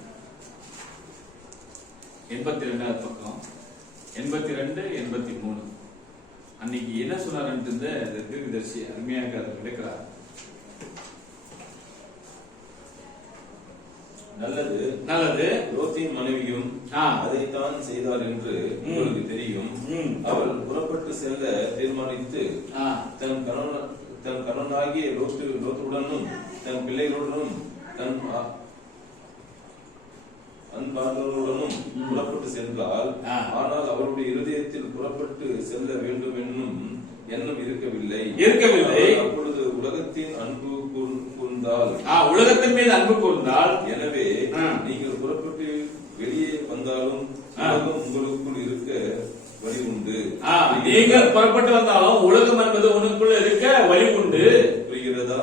82வது பக்கம் 82 83. அன்னைக்கு என்ன சொன்னார் தீர்க்கதரிசி அருமையாக அதை விளக்கிறார். நல்லது நல்லது, லோத்தின் மனைவியும் அதைத்தான் செய்தார் என்று உங்களுக்கு தெரியும். அவள் புறப்பட்டு செல்ல தீர்மானித்து தன் கணவனாகிய லோத்துடனும் தன் பிள்ளைகளுடனும் தன் அன்பார்ந்தவர்களுடனும் புறப்பட்டு சென்றால், ஆனால் அவருடைய இருதயத்தில் புறப்பட்டு செல்ல வேண்டும் என்னும் எண்ணம் இருக்கவில்லை. அப்பொழுது உலகத்தின் அன்பு கூர்ந்தால், உலகத்தின் மீது அன்பு கூர்ந்தால், எனவே நீங்கள் புறப்பட்டு வெளியே வந்தாலும் உலகம் உங்களுக்குள் இருக்க வழி உண்டு. நீங்கள் புறப்பட்டு வந்தாலும் உலகம் என்பது உனக்குள்ள இருக்க வழி உண்டு. புரிகிறதா?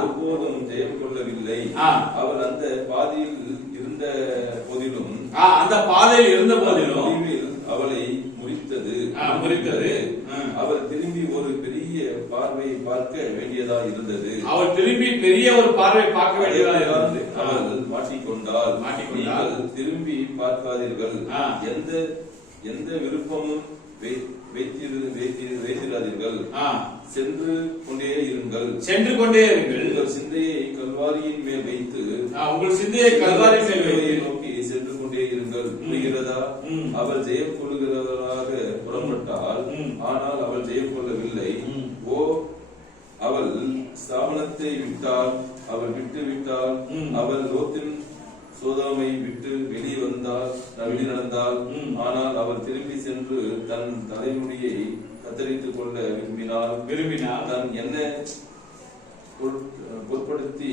ஒருபோதும் ஜெயம் கொள்ளவில்லை. அவர் அந்த பாதையில் இருந்த போதிலும் அவளை முறித்தது. அவர் திரும்பி ஒரு பெரிய பார்வை பார்க்க வேண்டியதா இருந்தது. அவள் மாட்டிக்கொண்டால், திரும்பி பார்க்காதீர்கள், எந்த விருப்பமும் வைத்திராதீர்கள், சென்று கொண்டே இருங்கள். உங்கள் சிந்தையை கல்வாரியின் மேல் வைத்து நோக்கி சென்று கொண்டே இருங்கள். புரிகிறதா? அவள் ஜெயம் கொள்ளுகிறவராக புறப்பட்டாள், ஆனால் அவள் ஜெயம் கொள்ளவில்லை. அவள் ஸ்தாபனத்தை விட்டால், அவள் விட்டு விட்டால், அவள் லோத்தின் சோதோமை விட்டு வெளியே நடந்தால், ஆனால் அவர் திரும்பி சென்று தன் தலைமுடியை கத்தரித்துக் கொள்ள விரும்பினால் நான் என்ன பொருட்படுத்தி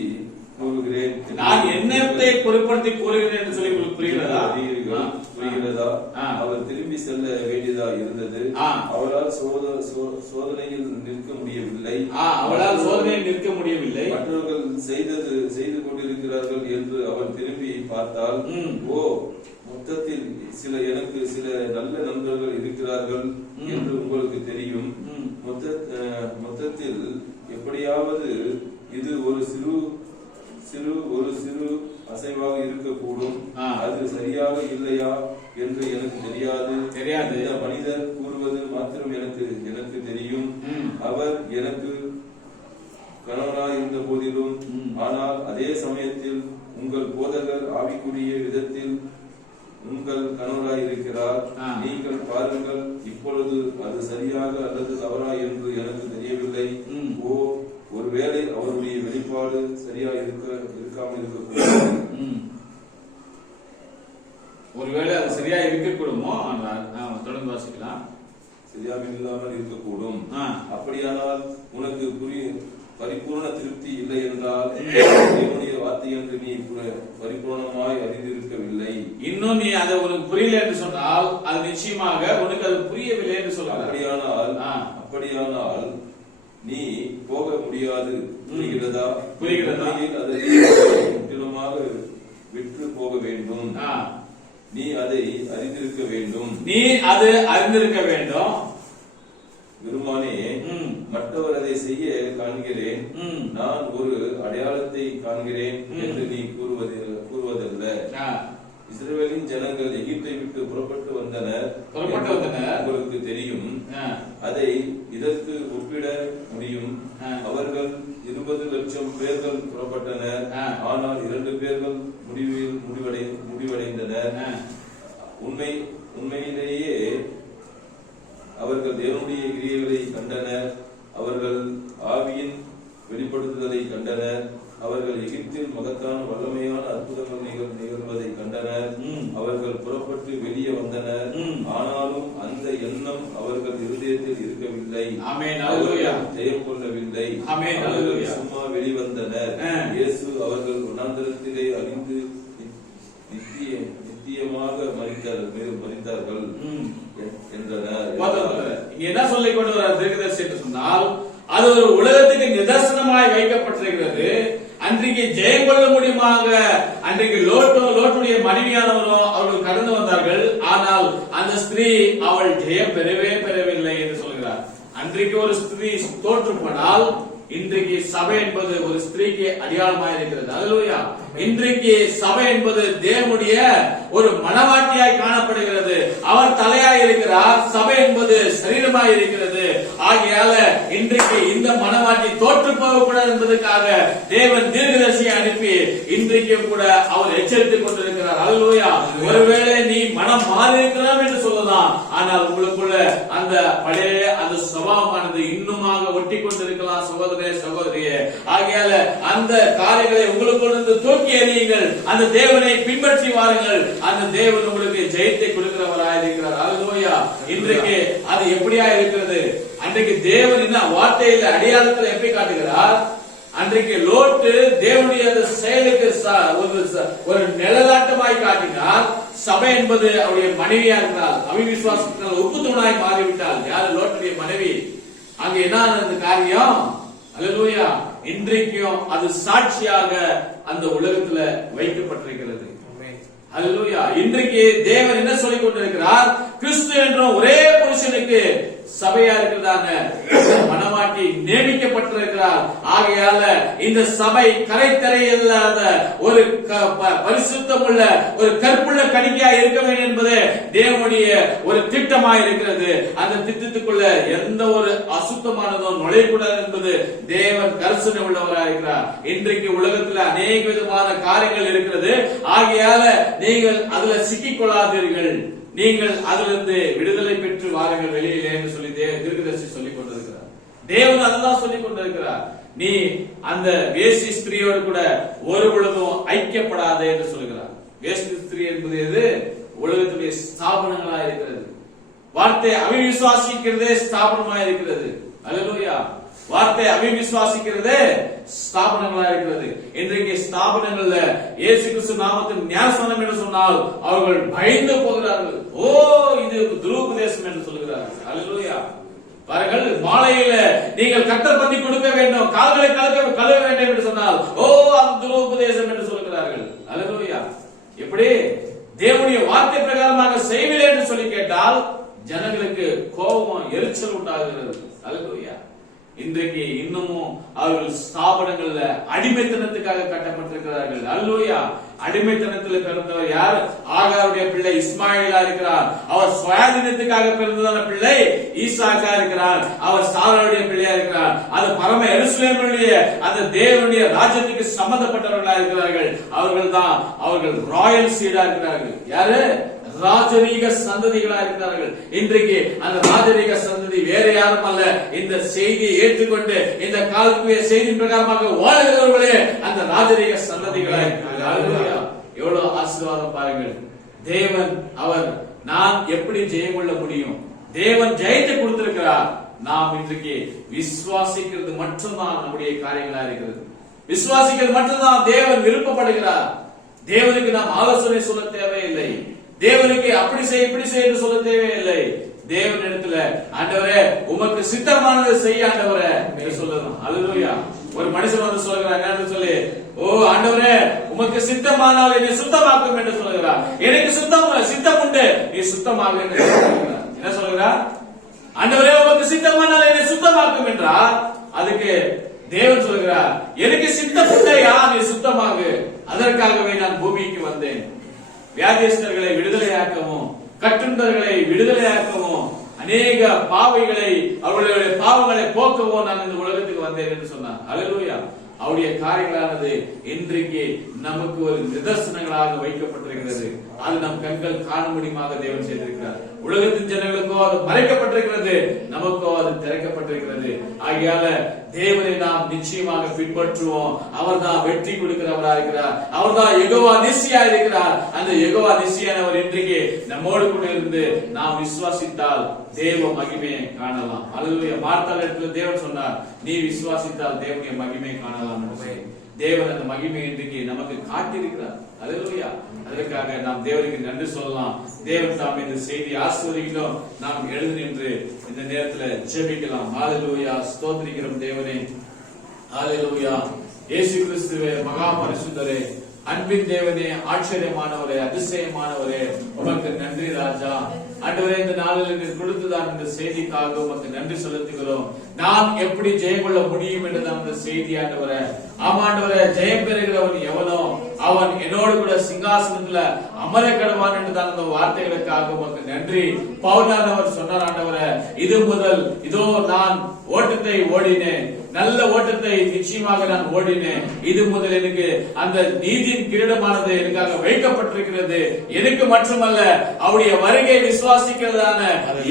கூறுகிறேன், நான் என்னத்தை பொருட்படுத்தி கூறுகிறேன் என்று சொல்லி புரிகிறதா? அவர் திரும்பி செல்ல வேண்டியதா இருந்தது. அவளால் சோதனையில் நிற்க முடியவில்லை. மற்றவர்கள் செய்து கொண்டிருக்கிறார்கள் என்று அவர் திரும்பி பார்த்தால், மொத்தத்தில் எனக்கு சில நல்ல நண்பர்கள் இருக்கிறார்கள் என்று உங்களுக்கு தெரியும். மொத்தத்தில் எப்படியாவது இது ஒரு சிறு அசைவாக இருக்கக்கூடும். அது சரியாக இல்லையா என்று எனக்கு தெரியாது. இந்த மனிதர் கூறுவது மாத்திரம் எனக்கு தெரியும். அவர் எனக்கு கணவனாய் இருந்த போதிலும், ஆனால் அதே சமயத்தில் உங்கள் போதகர் ஆவிக்குரிய விதத்தில் உங்கள் கணவராய் இருக்கிறார். நீங்கள் பாருங்கள், இப்பொழுது அது சரியாக அல்லது தவறா என்று எனக்கு தெரியவில்லை. ஒருவேளை அவருடைய வெளிப்பாடு சரியா இருக்காமல் இருக்கக்கூடாது. ஒருவேளை அது சரியா இருக்கக்கூடுமோ, தொடர்ந்து வாசிக்கலாம். சரியாக இல்லாமல் இருக்கக்கூடும். அப்படியானால் உனக்கு பரிபூர்ண திருப்தி இல்லை என்றால் தேவனுடைய வார்த்தை என்று நீ பரிபூர்ணமாய் அறிந்திருக்கவில்லை. இன்னும் நீ அதை உனக்கு புரியல என்று சொன்னால் அது நிச்சயமாக உனக்கு அது புரியவில்லை என்று சொல்ல. அப்படியானால் நீ போக முடியாது. புரிகிறதா? அதை முற்றிலுமாக விற்று போக வேண்டும். நீ அதை அறிந்திருக்க வேண்டும். பெருமானே, மற்றவர் அதை செய்ய காண்கிறேன், நான் ஒரு அடையாளத்தை காண்கிறேன் என்று நீ கூறுவதல்ல. இஸ்ரவேலின் ஜனங்கள் எகிப்தை விட்டு புறப்பட்டு வந்தனர். உங்களுக்கு தெரியும். அதை இதற்கு ஒப்பிட முடியும். அவர்கள் 20 லட்சம் பேர்கள் புறப்பட்டனர், ஆனால் 2 பேர்கள் முடிவடைந்தனர். உண்மையிலேயே அவர்கள் தேவனுடைய கிரியைகளை கண்டனர். அவர்கள் ஆவியின் வெளிப்படுத்துதலை கண்டனர். அவர்கள் எகிப்தில் மகத்தான வல்லமையான அற்புதங்கள் நிகழ்வதை கண்டனர். அவர்கள் புறப்பட்டு வெளியே வந்தனர். ஆனாலும் அந்த எண்ணம் அவர்கள் இருதயத்தில் இருக்கவில்லை. ஜெயம் கொள்ளவில்லை. சும்மா வெளிவந்தனர். இயேசு அவர்கள் வனாந்தரத்திலே அறிந்து நித்தியமாக மரித்தார்கள் என்றனர். என்ன சொல்லிக் கொண்டு வர தீர்க்கதரிசி என்று சொன்னால், அது ஒரு உலகத்துக்கு நிதர்சனமாய் வைக்கப்பட்டிருக்கிறது. அன்றைக்கு ஜெயம் கொள்ள முடியுமாக அன்றைக்கு லோட்டுடைய மனைவியானவரும் அவர்கள் கடந்து வந்தார்கள். ஆனால் அந்த ஸ்திரீ அவள் ஜெயம் பெறவில்லை என்று சொல்கிறார். அன்றைக்கு ஒரு ஸ்திரீ தோற்று போனால் இன்றைக்கு சபை என்பது ஒரு ஸ்திரீக்கு அடையாளமாக இருக்கிறது. அல்லேலூயா. இன்றைக்கு சபை என்பது தேவனுடைய ஒரு மனவாட்டியாய் காணப்படுகிறது. அவர் தலையாய் இருக்கிறார். சபை என்பது சரீரமாய் இருக்கிறது. ஆகையால இன்றைக்கு இந்த மனவாட்டி தோற்று போகக்கூடாது என்பதற்காக தேவன் தீர்க்கதரிசியை அனுப்பி இன்றைக்கு கூட அவர் எச்சரித்துக் கொண்டிருக்கிறார். அல்லேலூயா. ஒருவேளை நீ மனம் மாறி இருக்கலாம் என்று சொல்லலாம், ஆனால் உங்களுக்குள்ள அந்த பழைய அந்த சுபாவமானது இன்னுமாக ஒட்டி கொண்டிருக்கலாம். சகோதரியே, ஆகையால அந்த காரியங்களை உங்களுக்குள்ள தூக்கி எறியுங்கள். அந்த தேவனை பின்பற்றி வாருங்கள். அந்த தேவன் உங்களுக்கு ஜெயத்தை கொடுக்கிறவராய் இருக்கிறார். அல்லேலூயா. இன்றைக்கு அது எப்படியா இருக்கிறது? அன்றைக்கு தேவன் என்ன வார்த்தையில அடையாளத்தில் எப்படி காட்டுகிறார்? அன்றைக்கு லோட்டு தேவனுடைய செயலுக்கு ஒரு நிழலாட்டமாய் காட்டினார். சபை என்பது அவருடைய மனைவியா இருக்கிறார். அவிவிசுவாசத்தினால் உப்புத்துவனாய் மாறிவிட்டால் யாரு? லோட்டுடைய மனைவி. அங்க என்ன அந்த காரியம்? அல்லேலூயா. இன்றைக்கும் அது சாட்சியாக அந்த உலகத்துல வைக்கப்பட்டிருக்கிறது. அல்லேலூயா. இன்றைக்கு தேவன் என்ன சொல்லிக் கொண்டிருக்கிறார்? கிறிஸ்து என்ற ஒரே புருஷனுக்கு சபையா இருக்கிறதான மனவாட்டி நியமிக்கப்பட்டிருக்கிறார். ஆகையால இந்த சபை கரைத்தரை இல்லாத ஒரு பரிசுத்தம் உள்ள ஒரு கற்புள்ள கணிக்கையா இருக்க வேண்டும் என்பது தேவனுடைய ஒரு திட்டமாக இருக்கிறது. அந்த திட்டத்துக்குள்ள எந்த ஒரு அசுத்தமானதும் நுழையக்கூடாது என்பது தேவன் கரிசனை உள்ளவராக இருக்கிறார். இன்றைக்கு உலகத்துல அநேக விதமான காரியங்கள் இருக்கிறது. ஆகையால நீங்கள் அதுல சிக்கிக் கொள்ளாதீர்கள். நீங்கள் அதிலிருந்து விடுதலை பெற்று வாருங்கள் வெளியிலே என்று சொல்லி தீர்க்கதரிசி சொல்லிக் கொண்டிருக்கிறார். தேவன் அதுதான் சொல்லிக் கொண்டிருக்கிறார். நீ அந்த வேசி ஸ்திரீயோடு கூட ஒரு பொழுதும் ஐக்கியப்படாதே என்று சொல்லுகிறார். வேசி ஸ்திரீ என்பது எது? உலகத்துடைய ஸ்தாபனங்களா இருக்கிறது. வார்த்தை அவிவிசுவாசிக்கிறதே ஸ்தாபனமா இருக்கிறது. அல்லேலூயா. வார்த்தை அவிவிசுவாசிக்கிறதே ஸ்தாபனங்களா இருக்கிறது. இன்றைக்கு ஸ்தாபனங்கள்ல இயேசு கிறிஸ்து நாமத்தின் ஞானஸ்நானம் என்று சொன்னால் அவர்கள் பயந்து போகிறார்கள். ஓ, இது துருபதேசம் என்று சொல்கிறார்கள். அல்லேலூயா. பாருங்கள், மாலையில நீங்கள் கட்டர் பண்ணி கொடுக்க வேண்டும், கால்களை கழுவ வேண்டும் என்று சொன்னால் ஓ, அது துருபதேசம் என்று சொல்கிறார்கள். அல்லேலூயா. எப்படி? தேவனுடைய வார்த்தை பிரகாரமாக செய்வில்லை என்று சொல்லி கேட்டால் ஜனங்களுக்கு கோபம், எரிச்சல் உண்டாகிறது. அல்லேலூயா. இன்றைக்கு இன்னமும் அவர்கள் ஸ்தாபனங்கள்ல அடிமைத்தனத்துக்காக கட்டப்பட்டிருக்கிறார்கள். அல்லேலூயா. அடிமைத்தனத்தில் பிறந்தவர் யார்? ஆகாருடைய பிள்ளை இஸ்மாயிலா இருக்கிறார். அவர் சுயாதீனத்துக்காக பிறந்ததான பிள்ளை ஈசாக்கா இருக்கிறார். அவர் சாராளுடைய பிள்ளையா இருக்கிறார். அது பரம எருசலேமுடைய அந்த தேவனுடைய ராஜ்யத்துக்கு சம்பந்தப்பட்டவர்களா இருக்கிறார்கள். அவர்கள் ராயல் சீடா இருக்கிறார்கள். யாரு? ராஜரீக சந்ததிகளா இருக்கிறார்கள். இன்றைக்கு அந்த ராஜரீக சந்ததி வேற யாரும் அல்ல, இந்த செய்தியை ஏற்றுக்கொண்டு இந்த காலத்துடைய செய்தி பிரகாரமாக வாழ்கிறவர்களே அந்த ராஜரீக சந்ததிகளா இருக்கிறார்கள். எவ்வளவு ஆசீர்வாதம் பாருங்கள். தேவன் நான் எப்படி ஜெயம் கொள்ள முடியும்? தேவன் ஜெயத்தை கொடுத்திருக்கிறார். நாம் இன்றைக்கு விசுவாசிக்கிறது மட்டும்தான் நம்முடைய காரியங்களா இருக்கிறது. விசுவாசிக்கிறது மட்டும்தான் தேவன் விருப்பப்படுகிறார். தேவனுக்கு நாம் ஆலோசனை சொல்ல தேவையில்லை. தேவனுக்கு அப்படி செய் இப்படி செய் என்று சொல்ல தேவையில்லை. தேவனிடத்துல ஆண்டவரே உமக்கு சித்தமானதை செய்ய ஆண்டவரே என்று சொல்லணும். அல்லேலூயா. ஒரு மனுஷன் வந்து சொல்கிறார் சொல்லி, ஓ ஆண்டவரே உமக்கு சித்தமானால் என்னை சுத்தமாக்கும் என்று சொல்கிறார். எனக்கு சித்தம் உண்டு, நீ சுத்தமாக என்ன சொல்கிறார்? ஆண்டவரே உமக்கு சித்தமானால் என்னை சுத்தமாக்கும் என்றார். அதுக்கு தேவன் சொல்கிறார், எனக்கு சித்தம் உண்டையா, நீ சுத்தமாக. அதற்காகவே நான் பூமிக்கு வந்தேன். வியாதியஸ்தர்களை விடுதலையாக்கவும், கட்டுண்டர்களை விடுதலையாக்கவும், அநேக பாவைகளை அவர்களுடைய பாவங்களை போக்கவும் நான் இந்த உலகத்துக்கு வந்தேன் என்று சொன்னார். அல்லேலூயா. அவருடைய காரியங்களானது இன்றைக்கு நமக்கு ஒரு நிதர்சனங்களாக வைக்கப்பட்டிருக்கிறது. அது நம் கண்கள் காணும்படியாக தேவன் செய்திருக்கிறார். உலகத்தின் ஜனங்களுக்கோ அது மறைக்கப்பட்டிருக்கிறது, நமக்கோ அது திறக்கப்பட்டிருக்கிறது. ஆகையால தேவனை நாம் நிச்சயமாக பின்பற்றுவோம். அவர் தான் வெற்றி கொடுக்கிறவரா இருக்கிறார். அவர் தான் யெகோவா நிசியா இருக்கிறார். அந்த யெகோவா நிசியானவர் இன்றைக்கு நம்மோடு கூட இருந்து நாம் விசுவாசித்தால் தேவ மகிமையை காணலாம். அல்லேலூயா. மார்த்தாள் இடத்துல தேவன் சொன்னார், நீ விசுவாசித்தால் தேவனுடைய மகிமையை காணலாம். தேவன் அந்த மகிமை இன்றைக்கு நமக்கு காட்டியிருக்கிறார். அல்லேலூயா. அதற்காக நாம் தேவனுக்கு நன்றி சொல்லலாம். தேவன் தாம் இந்த செய்தி ஆசீர்வதிக்கணும். நாம் எழுந்து நின்று இந்த நேரத்தில் ஜெபிக்கலாம். அல்லேலூயா. ஸ்தோத்திரிக்கிறோம் தேவனே. அல்லேலூயா. இயேசு கிறிஸ்துவே, மகா பரிசுத்தரே, அன்பின் தேவனே, ஆச்சரியமானவரே, அதிசயமானவரே, உமக்கு நன்றி ராஜா. ஆண்டவரே, இந்த நாளில் நீர் கொடுத்ததான் இந்த செய்திக்காக உமக்கு நன்றி செலுத்துகிறோம். நான் எப்படி ஜெயம் கொள்ள முடியும் என்றுதான் இந்த செய்தி ஆண்டவரே. ஆமாண்டவரே, ஜெயம் பெறுகிறவன் எவனோ அவன் என்னோடு கூட சிங்காசனத்துல அமர கடவான் என்றுதான் அந்த வார்த்தைகளுக்காக உமக்கு நன்றி. பவுலானவர் சொன்னார் ஆண்டவரே, இது முதல் இதோ நான் ஓட்டத்தை ஓடினேன், நல்ல ஓட்டத்தை நிச்சயமாக நான் ஓடினேன். இது முதல் எனக்கு அந்த நீதியின் கிரீடமானது எனக்காக வைக்கப்பட்டிருக்கிறது. எனக்கு மட்டுமல்ல, அவருடைய வருகை விசுவாசிக்கிறதான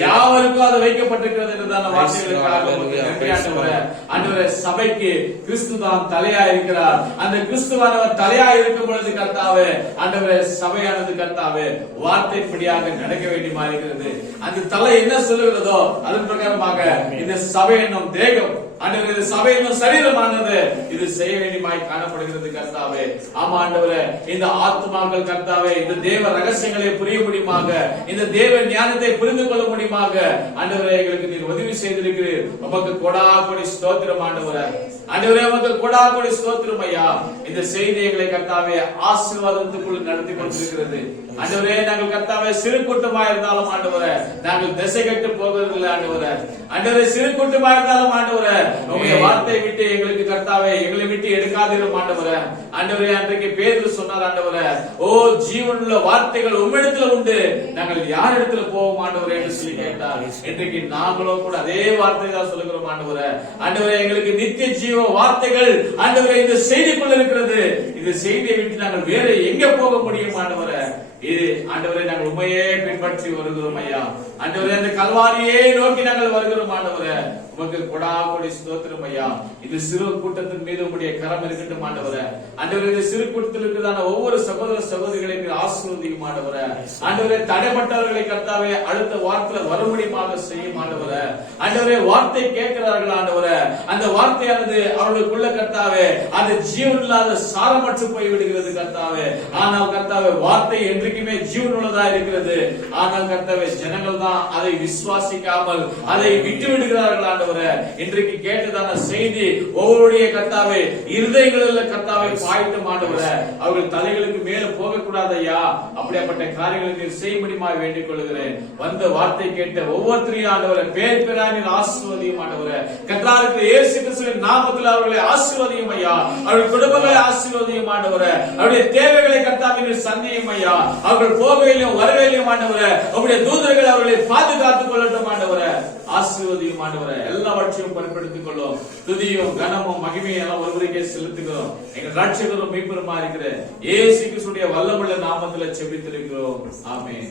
யாவருக்கும் அது வைக்கப்பட்டிருக்கிறது என்றதான வார்த்தைகளுக்காக நன்றி ஆண்டவரே. ஆண்டவரே, சபைக்கு கிறிஸ்து தான் தலையா இருக்கிறார். அந்த கிறிஸ்துவானவர் தலையா இருக்கும் பொழுது கர்த்தாவே, ஆண்டவரே, சபையானது கர்த்தாவே வார்த்தைப்படியாக நடக்க வேண்டியமா இருக்கிறது. அந்த தலை என்ன சொல்லுகிறதோ அதன் பிரகாரமாக இந்த சபை என்னும் தேகம், ஆண்டவரே, இந்த சபை என்னும் சரீரமானது இது செய்ய வேண்டியமாய் காணப்படுகிறது கர்த்தாவே. ஆமா ஆண்டவரே, இந்த ஆத்மாக்கள் கர்த்தாவே இந்த தேவ ரகசியங்களை புரிய முடியுமாக, இந்த தேவ ஞானத்தை புரிந்து கொள்ள முடியுமாக ஆண்டவரே எங்களுக்கு நீர் உதவி செய்திருக்கிறீர். உமக்கு கொடாகொடி ஸ்தோத்திரம் ஆண்டவரே. ஆண்டவரே, உமக்கு கொடாகொடி ஸ்தோத்திரம் ஐயா. இந்த செய்தி எங்களை கர்த்தாவே ஆசீர்வாதத்துக்குள் நடத்தி கொண்டிருக்கிறது. ஆண்டவரே, நாங்கள் கர்த்தாவே சிறு கூட்டமா இருந்தாலும் ஆண்டவரே நாங்கள் திசை கட்டு போவதில்லை ஆண்டவரே. ஆண்டவரே, சிறு கூட்டமா இருந்தாலும் ஆண்டவரே உங்களுடைய வார்த்தை விட்டு எங்களுக்கு கர்த்தாவே எங்களை விட்டு எடுக்காதிரும் ஆண்டவரே. ஆண்டவரே, அன்றைக்கு பேதுரு சொன்னார் ஆண்டவரே, ஓ ஜீவனுள்ள வார்த்தைகள் உம்மிடத்துல உண்டு, நாங்கள் யார் இடத்துல போவோம் ஆண்டவரே என்று சொல்லி கேட்டார். இன்றைக்கு நாங்களும் கூட அதே வார்த்தை தான் சொல்லுகிறோம் ஆண்டவரே. ஆண்டவரே, எங்களுக்கு நித்திய ஜீவ வார்த்தைகள் ஆண்டவரே இந்த செய்திக்குள்ள இருக்கிறது. இந்த செய்தியை விட்டு நாங்கள் வேற எங்க போக முடியும் ஆண்டவரே? இது ஆண்டவரே நாங்கள் உண்மையே பின்பற்றி வருகிறோம் ஐயா. ஆண்டவரே, அந்த கல்வாரியே நோக்கி நாங்கள் வருகிறோம் ஆண்டவரே. உமக்கு கொடாகொடி ஸ்தோத்திரம் ஐயா. இது சிறு கூட்டத்தின் மீது உங்களுடைய கரம் இருக்கட்டும் ஆண்டவரே. ஆண்டவரே, இந்த சிறு கூட்டத்தில் இருக்கிறதான ஒவ்வொரு சகோதர சகோதரிகளையும் ஆசீர்வதிக்கும் ஆண்டவரே. ஆண்டவரே, தடைப்பட்டவர்களை கர்த்தாவே அடுத்த வார்த்தையில வரும்படியாக செய்யும் ஆண்டவரே. ஆண்டவரே, வார்த்தை கேட்கிறார்கள் ஆண்டவரே. அந்த வார்த்தையானது அவர்களுக்குள்ள கர்த்தாவே அது ஜீவன் இல்லாத சாரமற்று போய் விடுகிறது கர்த்தாவே. ஆனால் கர்த்தாவே, வார்த்தை என்றைக்குமே ஜீவன் உள்ளதா இருக்கிறது. ஆனால் கர்த்தாவே, ஜனங்கள் தான் அதை விசுவாசிக்காமல் அதை விட்டு விடுகிறார்கள் ஆண்டவரே. ஆண்டவரே. இன்றைக்கு கேட்டதான செய்தி ஒவ்வொருடைய கர்த்தாவே இருதயங்களில் கர்த்தாவை பாய்த்து ஆண்டவரே, அவர்கள் தலைகளுக்கு மேல போக கூடாது ஐயா. அப்படிப்பட்ட காரியங்களை நீர் செய்யும்படிமா வேண்டிக் கொள்கிறேன். வந்த வார்த்தை கேட்ட ஒவ்வொருத்தரையும் ஆண்டவரே பேர் பேராக ஆசீர்வதியும் ஆண்டவரே. கர்த்தராகிய இயேசு கிறிஸ்துவின் நாமத்தில் அவர்களை ஆசீர்வதியும் ஐயா. அவர்கள் குடும்பங்களை ஆசீர்வதியும் ஆண்டவரே. அவருடைய தேவைகளை கர்த்தாவே நீர் சந்தியும் ஐயா. அவர்கள் போகையிலும் வருகையிலும் ஆண்டவரே அவருடைய தூதர்கள் அவர்களை பாதுகாத்துக் கொள்ளட்டும் ஆண்டவரே. ஆசீர்வதியும் ஆண்டவரே. எல்லாவற்றையும் பயன்படுத்திக் கொள்ளும். துதியும் கனமும் மகிமையும் எல்லாம் ஒருவருக்கே செலுத்துகிறோம். எங்கள் ரட்சகரும் மீட்பருமா இருக்கிற இயேசு கிறிஸ்துவின் வல்லமுள்ள நாமத்தில் ஜெபித்திருக்கிறோம். ஆமென்.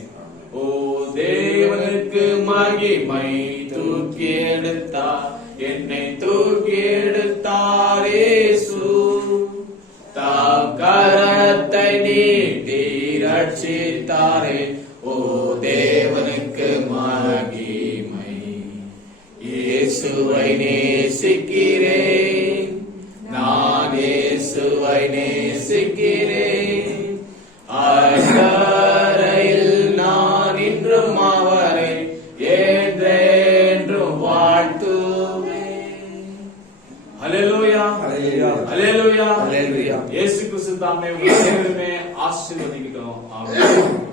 ஓ தேவனுக்கு மகிமை, தூக்கி எடுத்தார் என்னை, தூக்கி எடுத்தார் இயேசு. தாம் கரத்தை நீட்டி ரட்சித்தாரே. ஓ தேவனுக்கு மகிமை. இயேசுவை நேசிக்கிறேன், நான் இயேசுவை நேசிக்கிறேன். அக்கரையில் நான் இன்றும் அவரை என்றென்றும் வாழ்த்துவேன். ஹல்லேலூயா, ஹல்லேலூயா, ஹல்லேலூயா. இயேசு கிறிஸ்து தாமே உங்களை ஆசீர்வதிக்கட்டும். ஆமென்.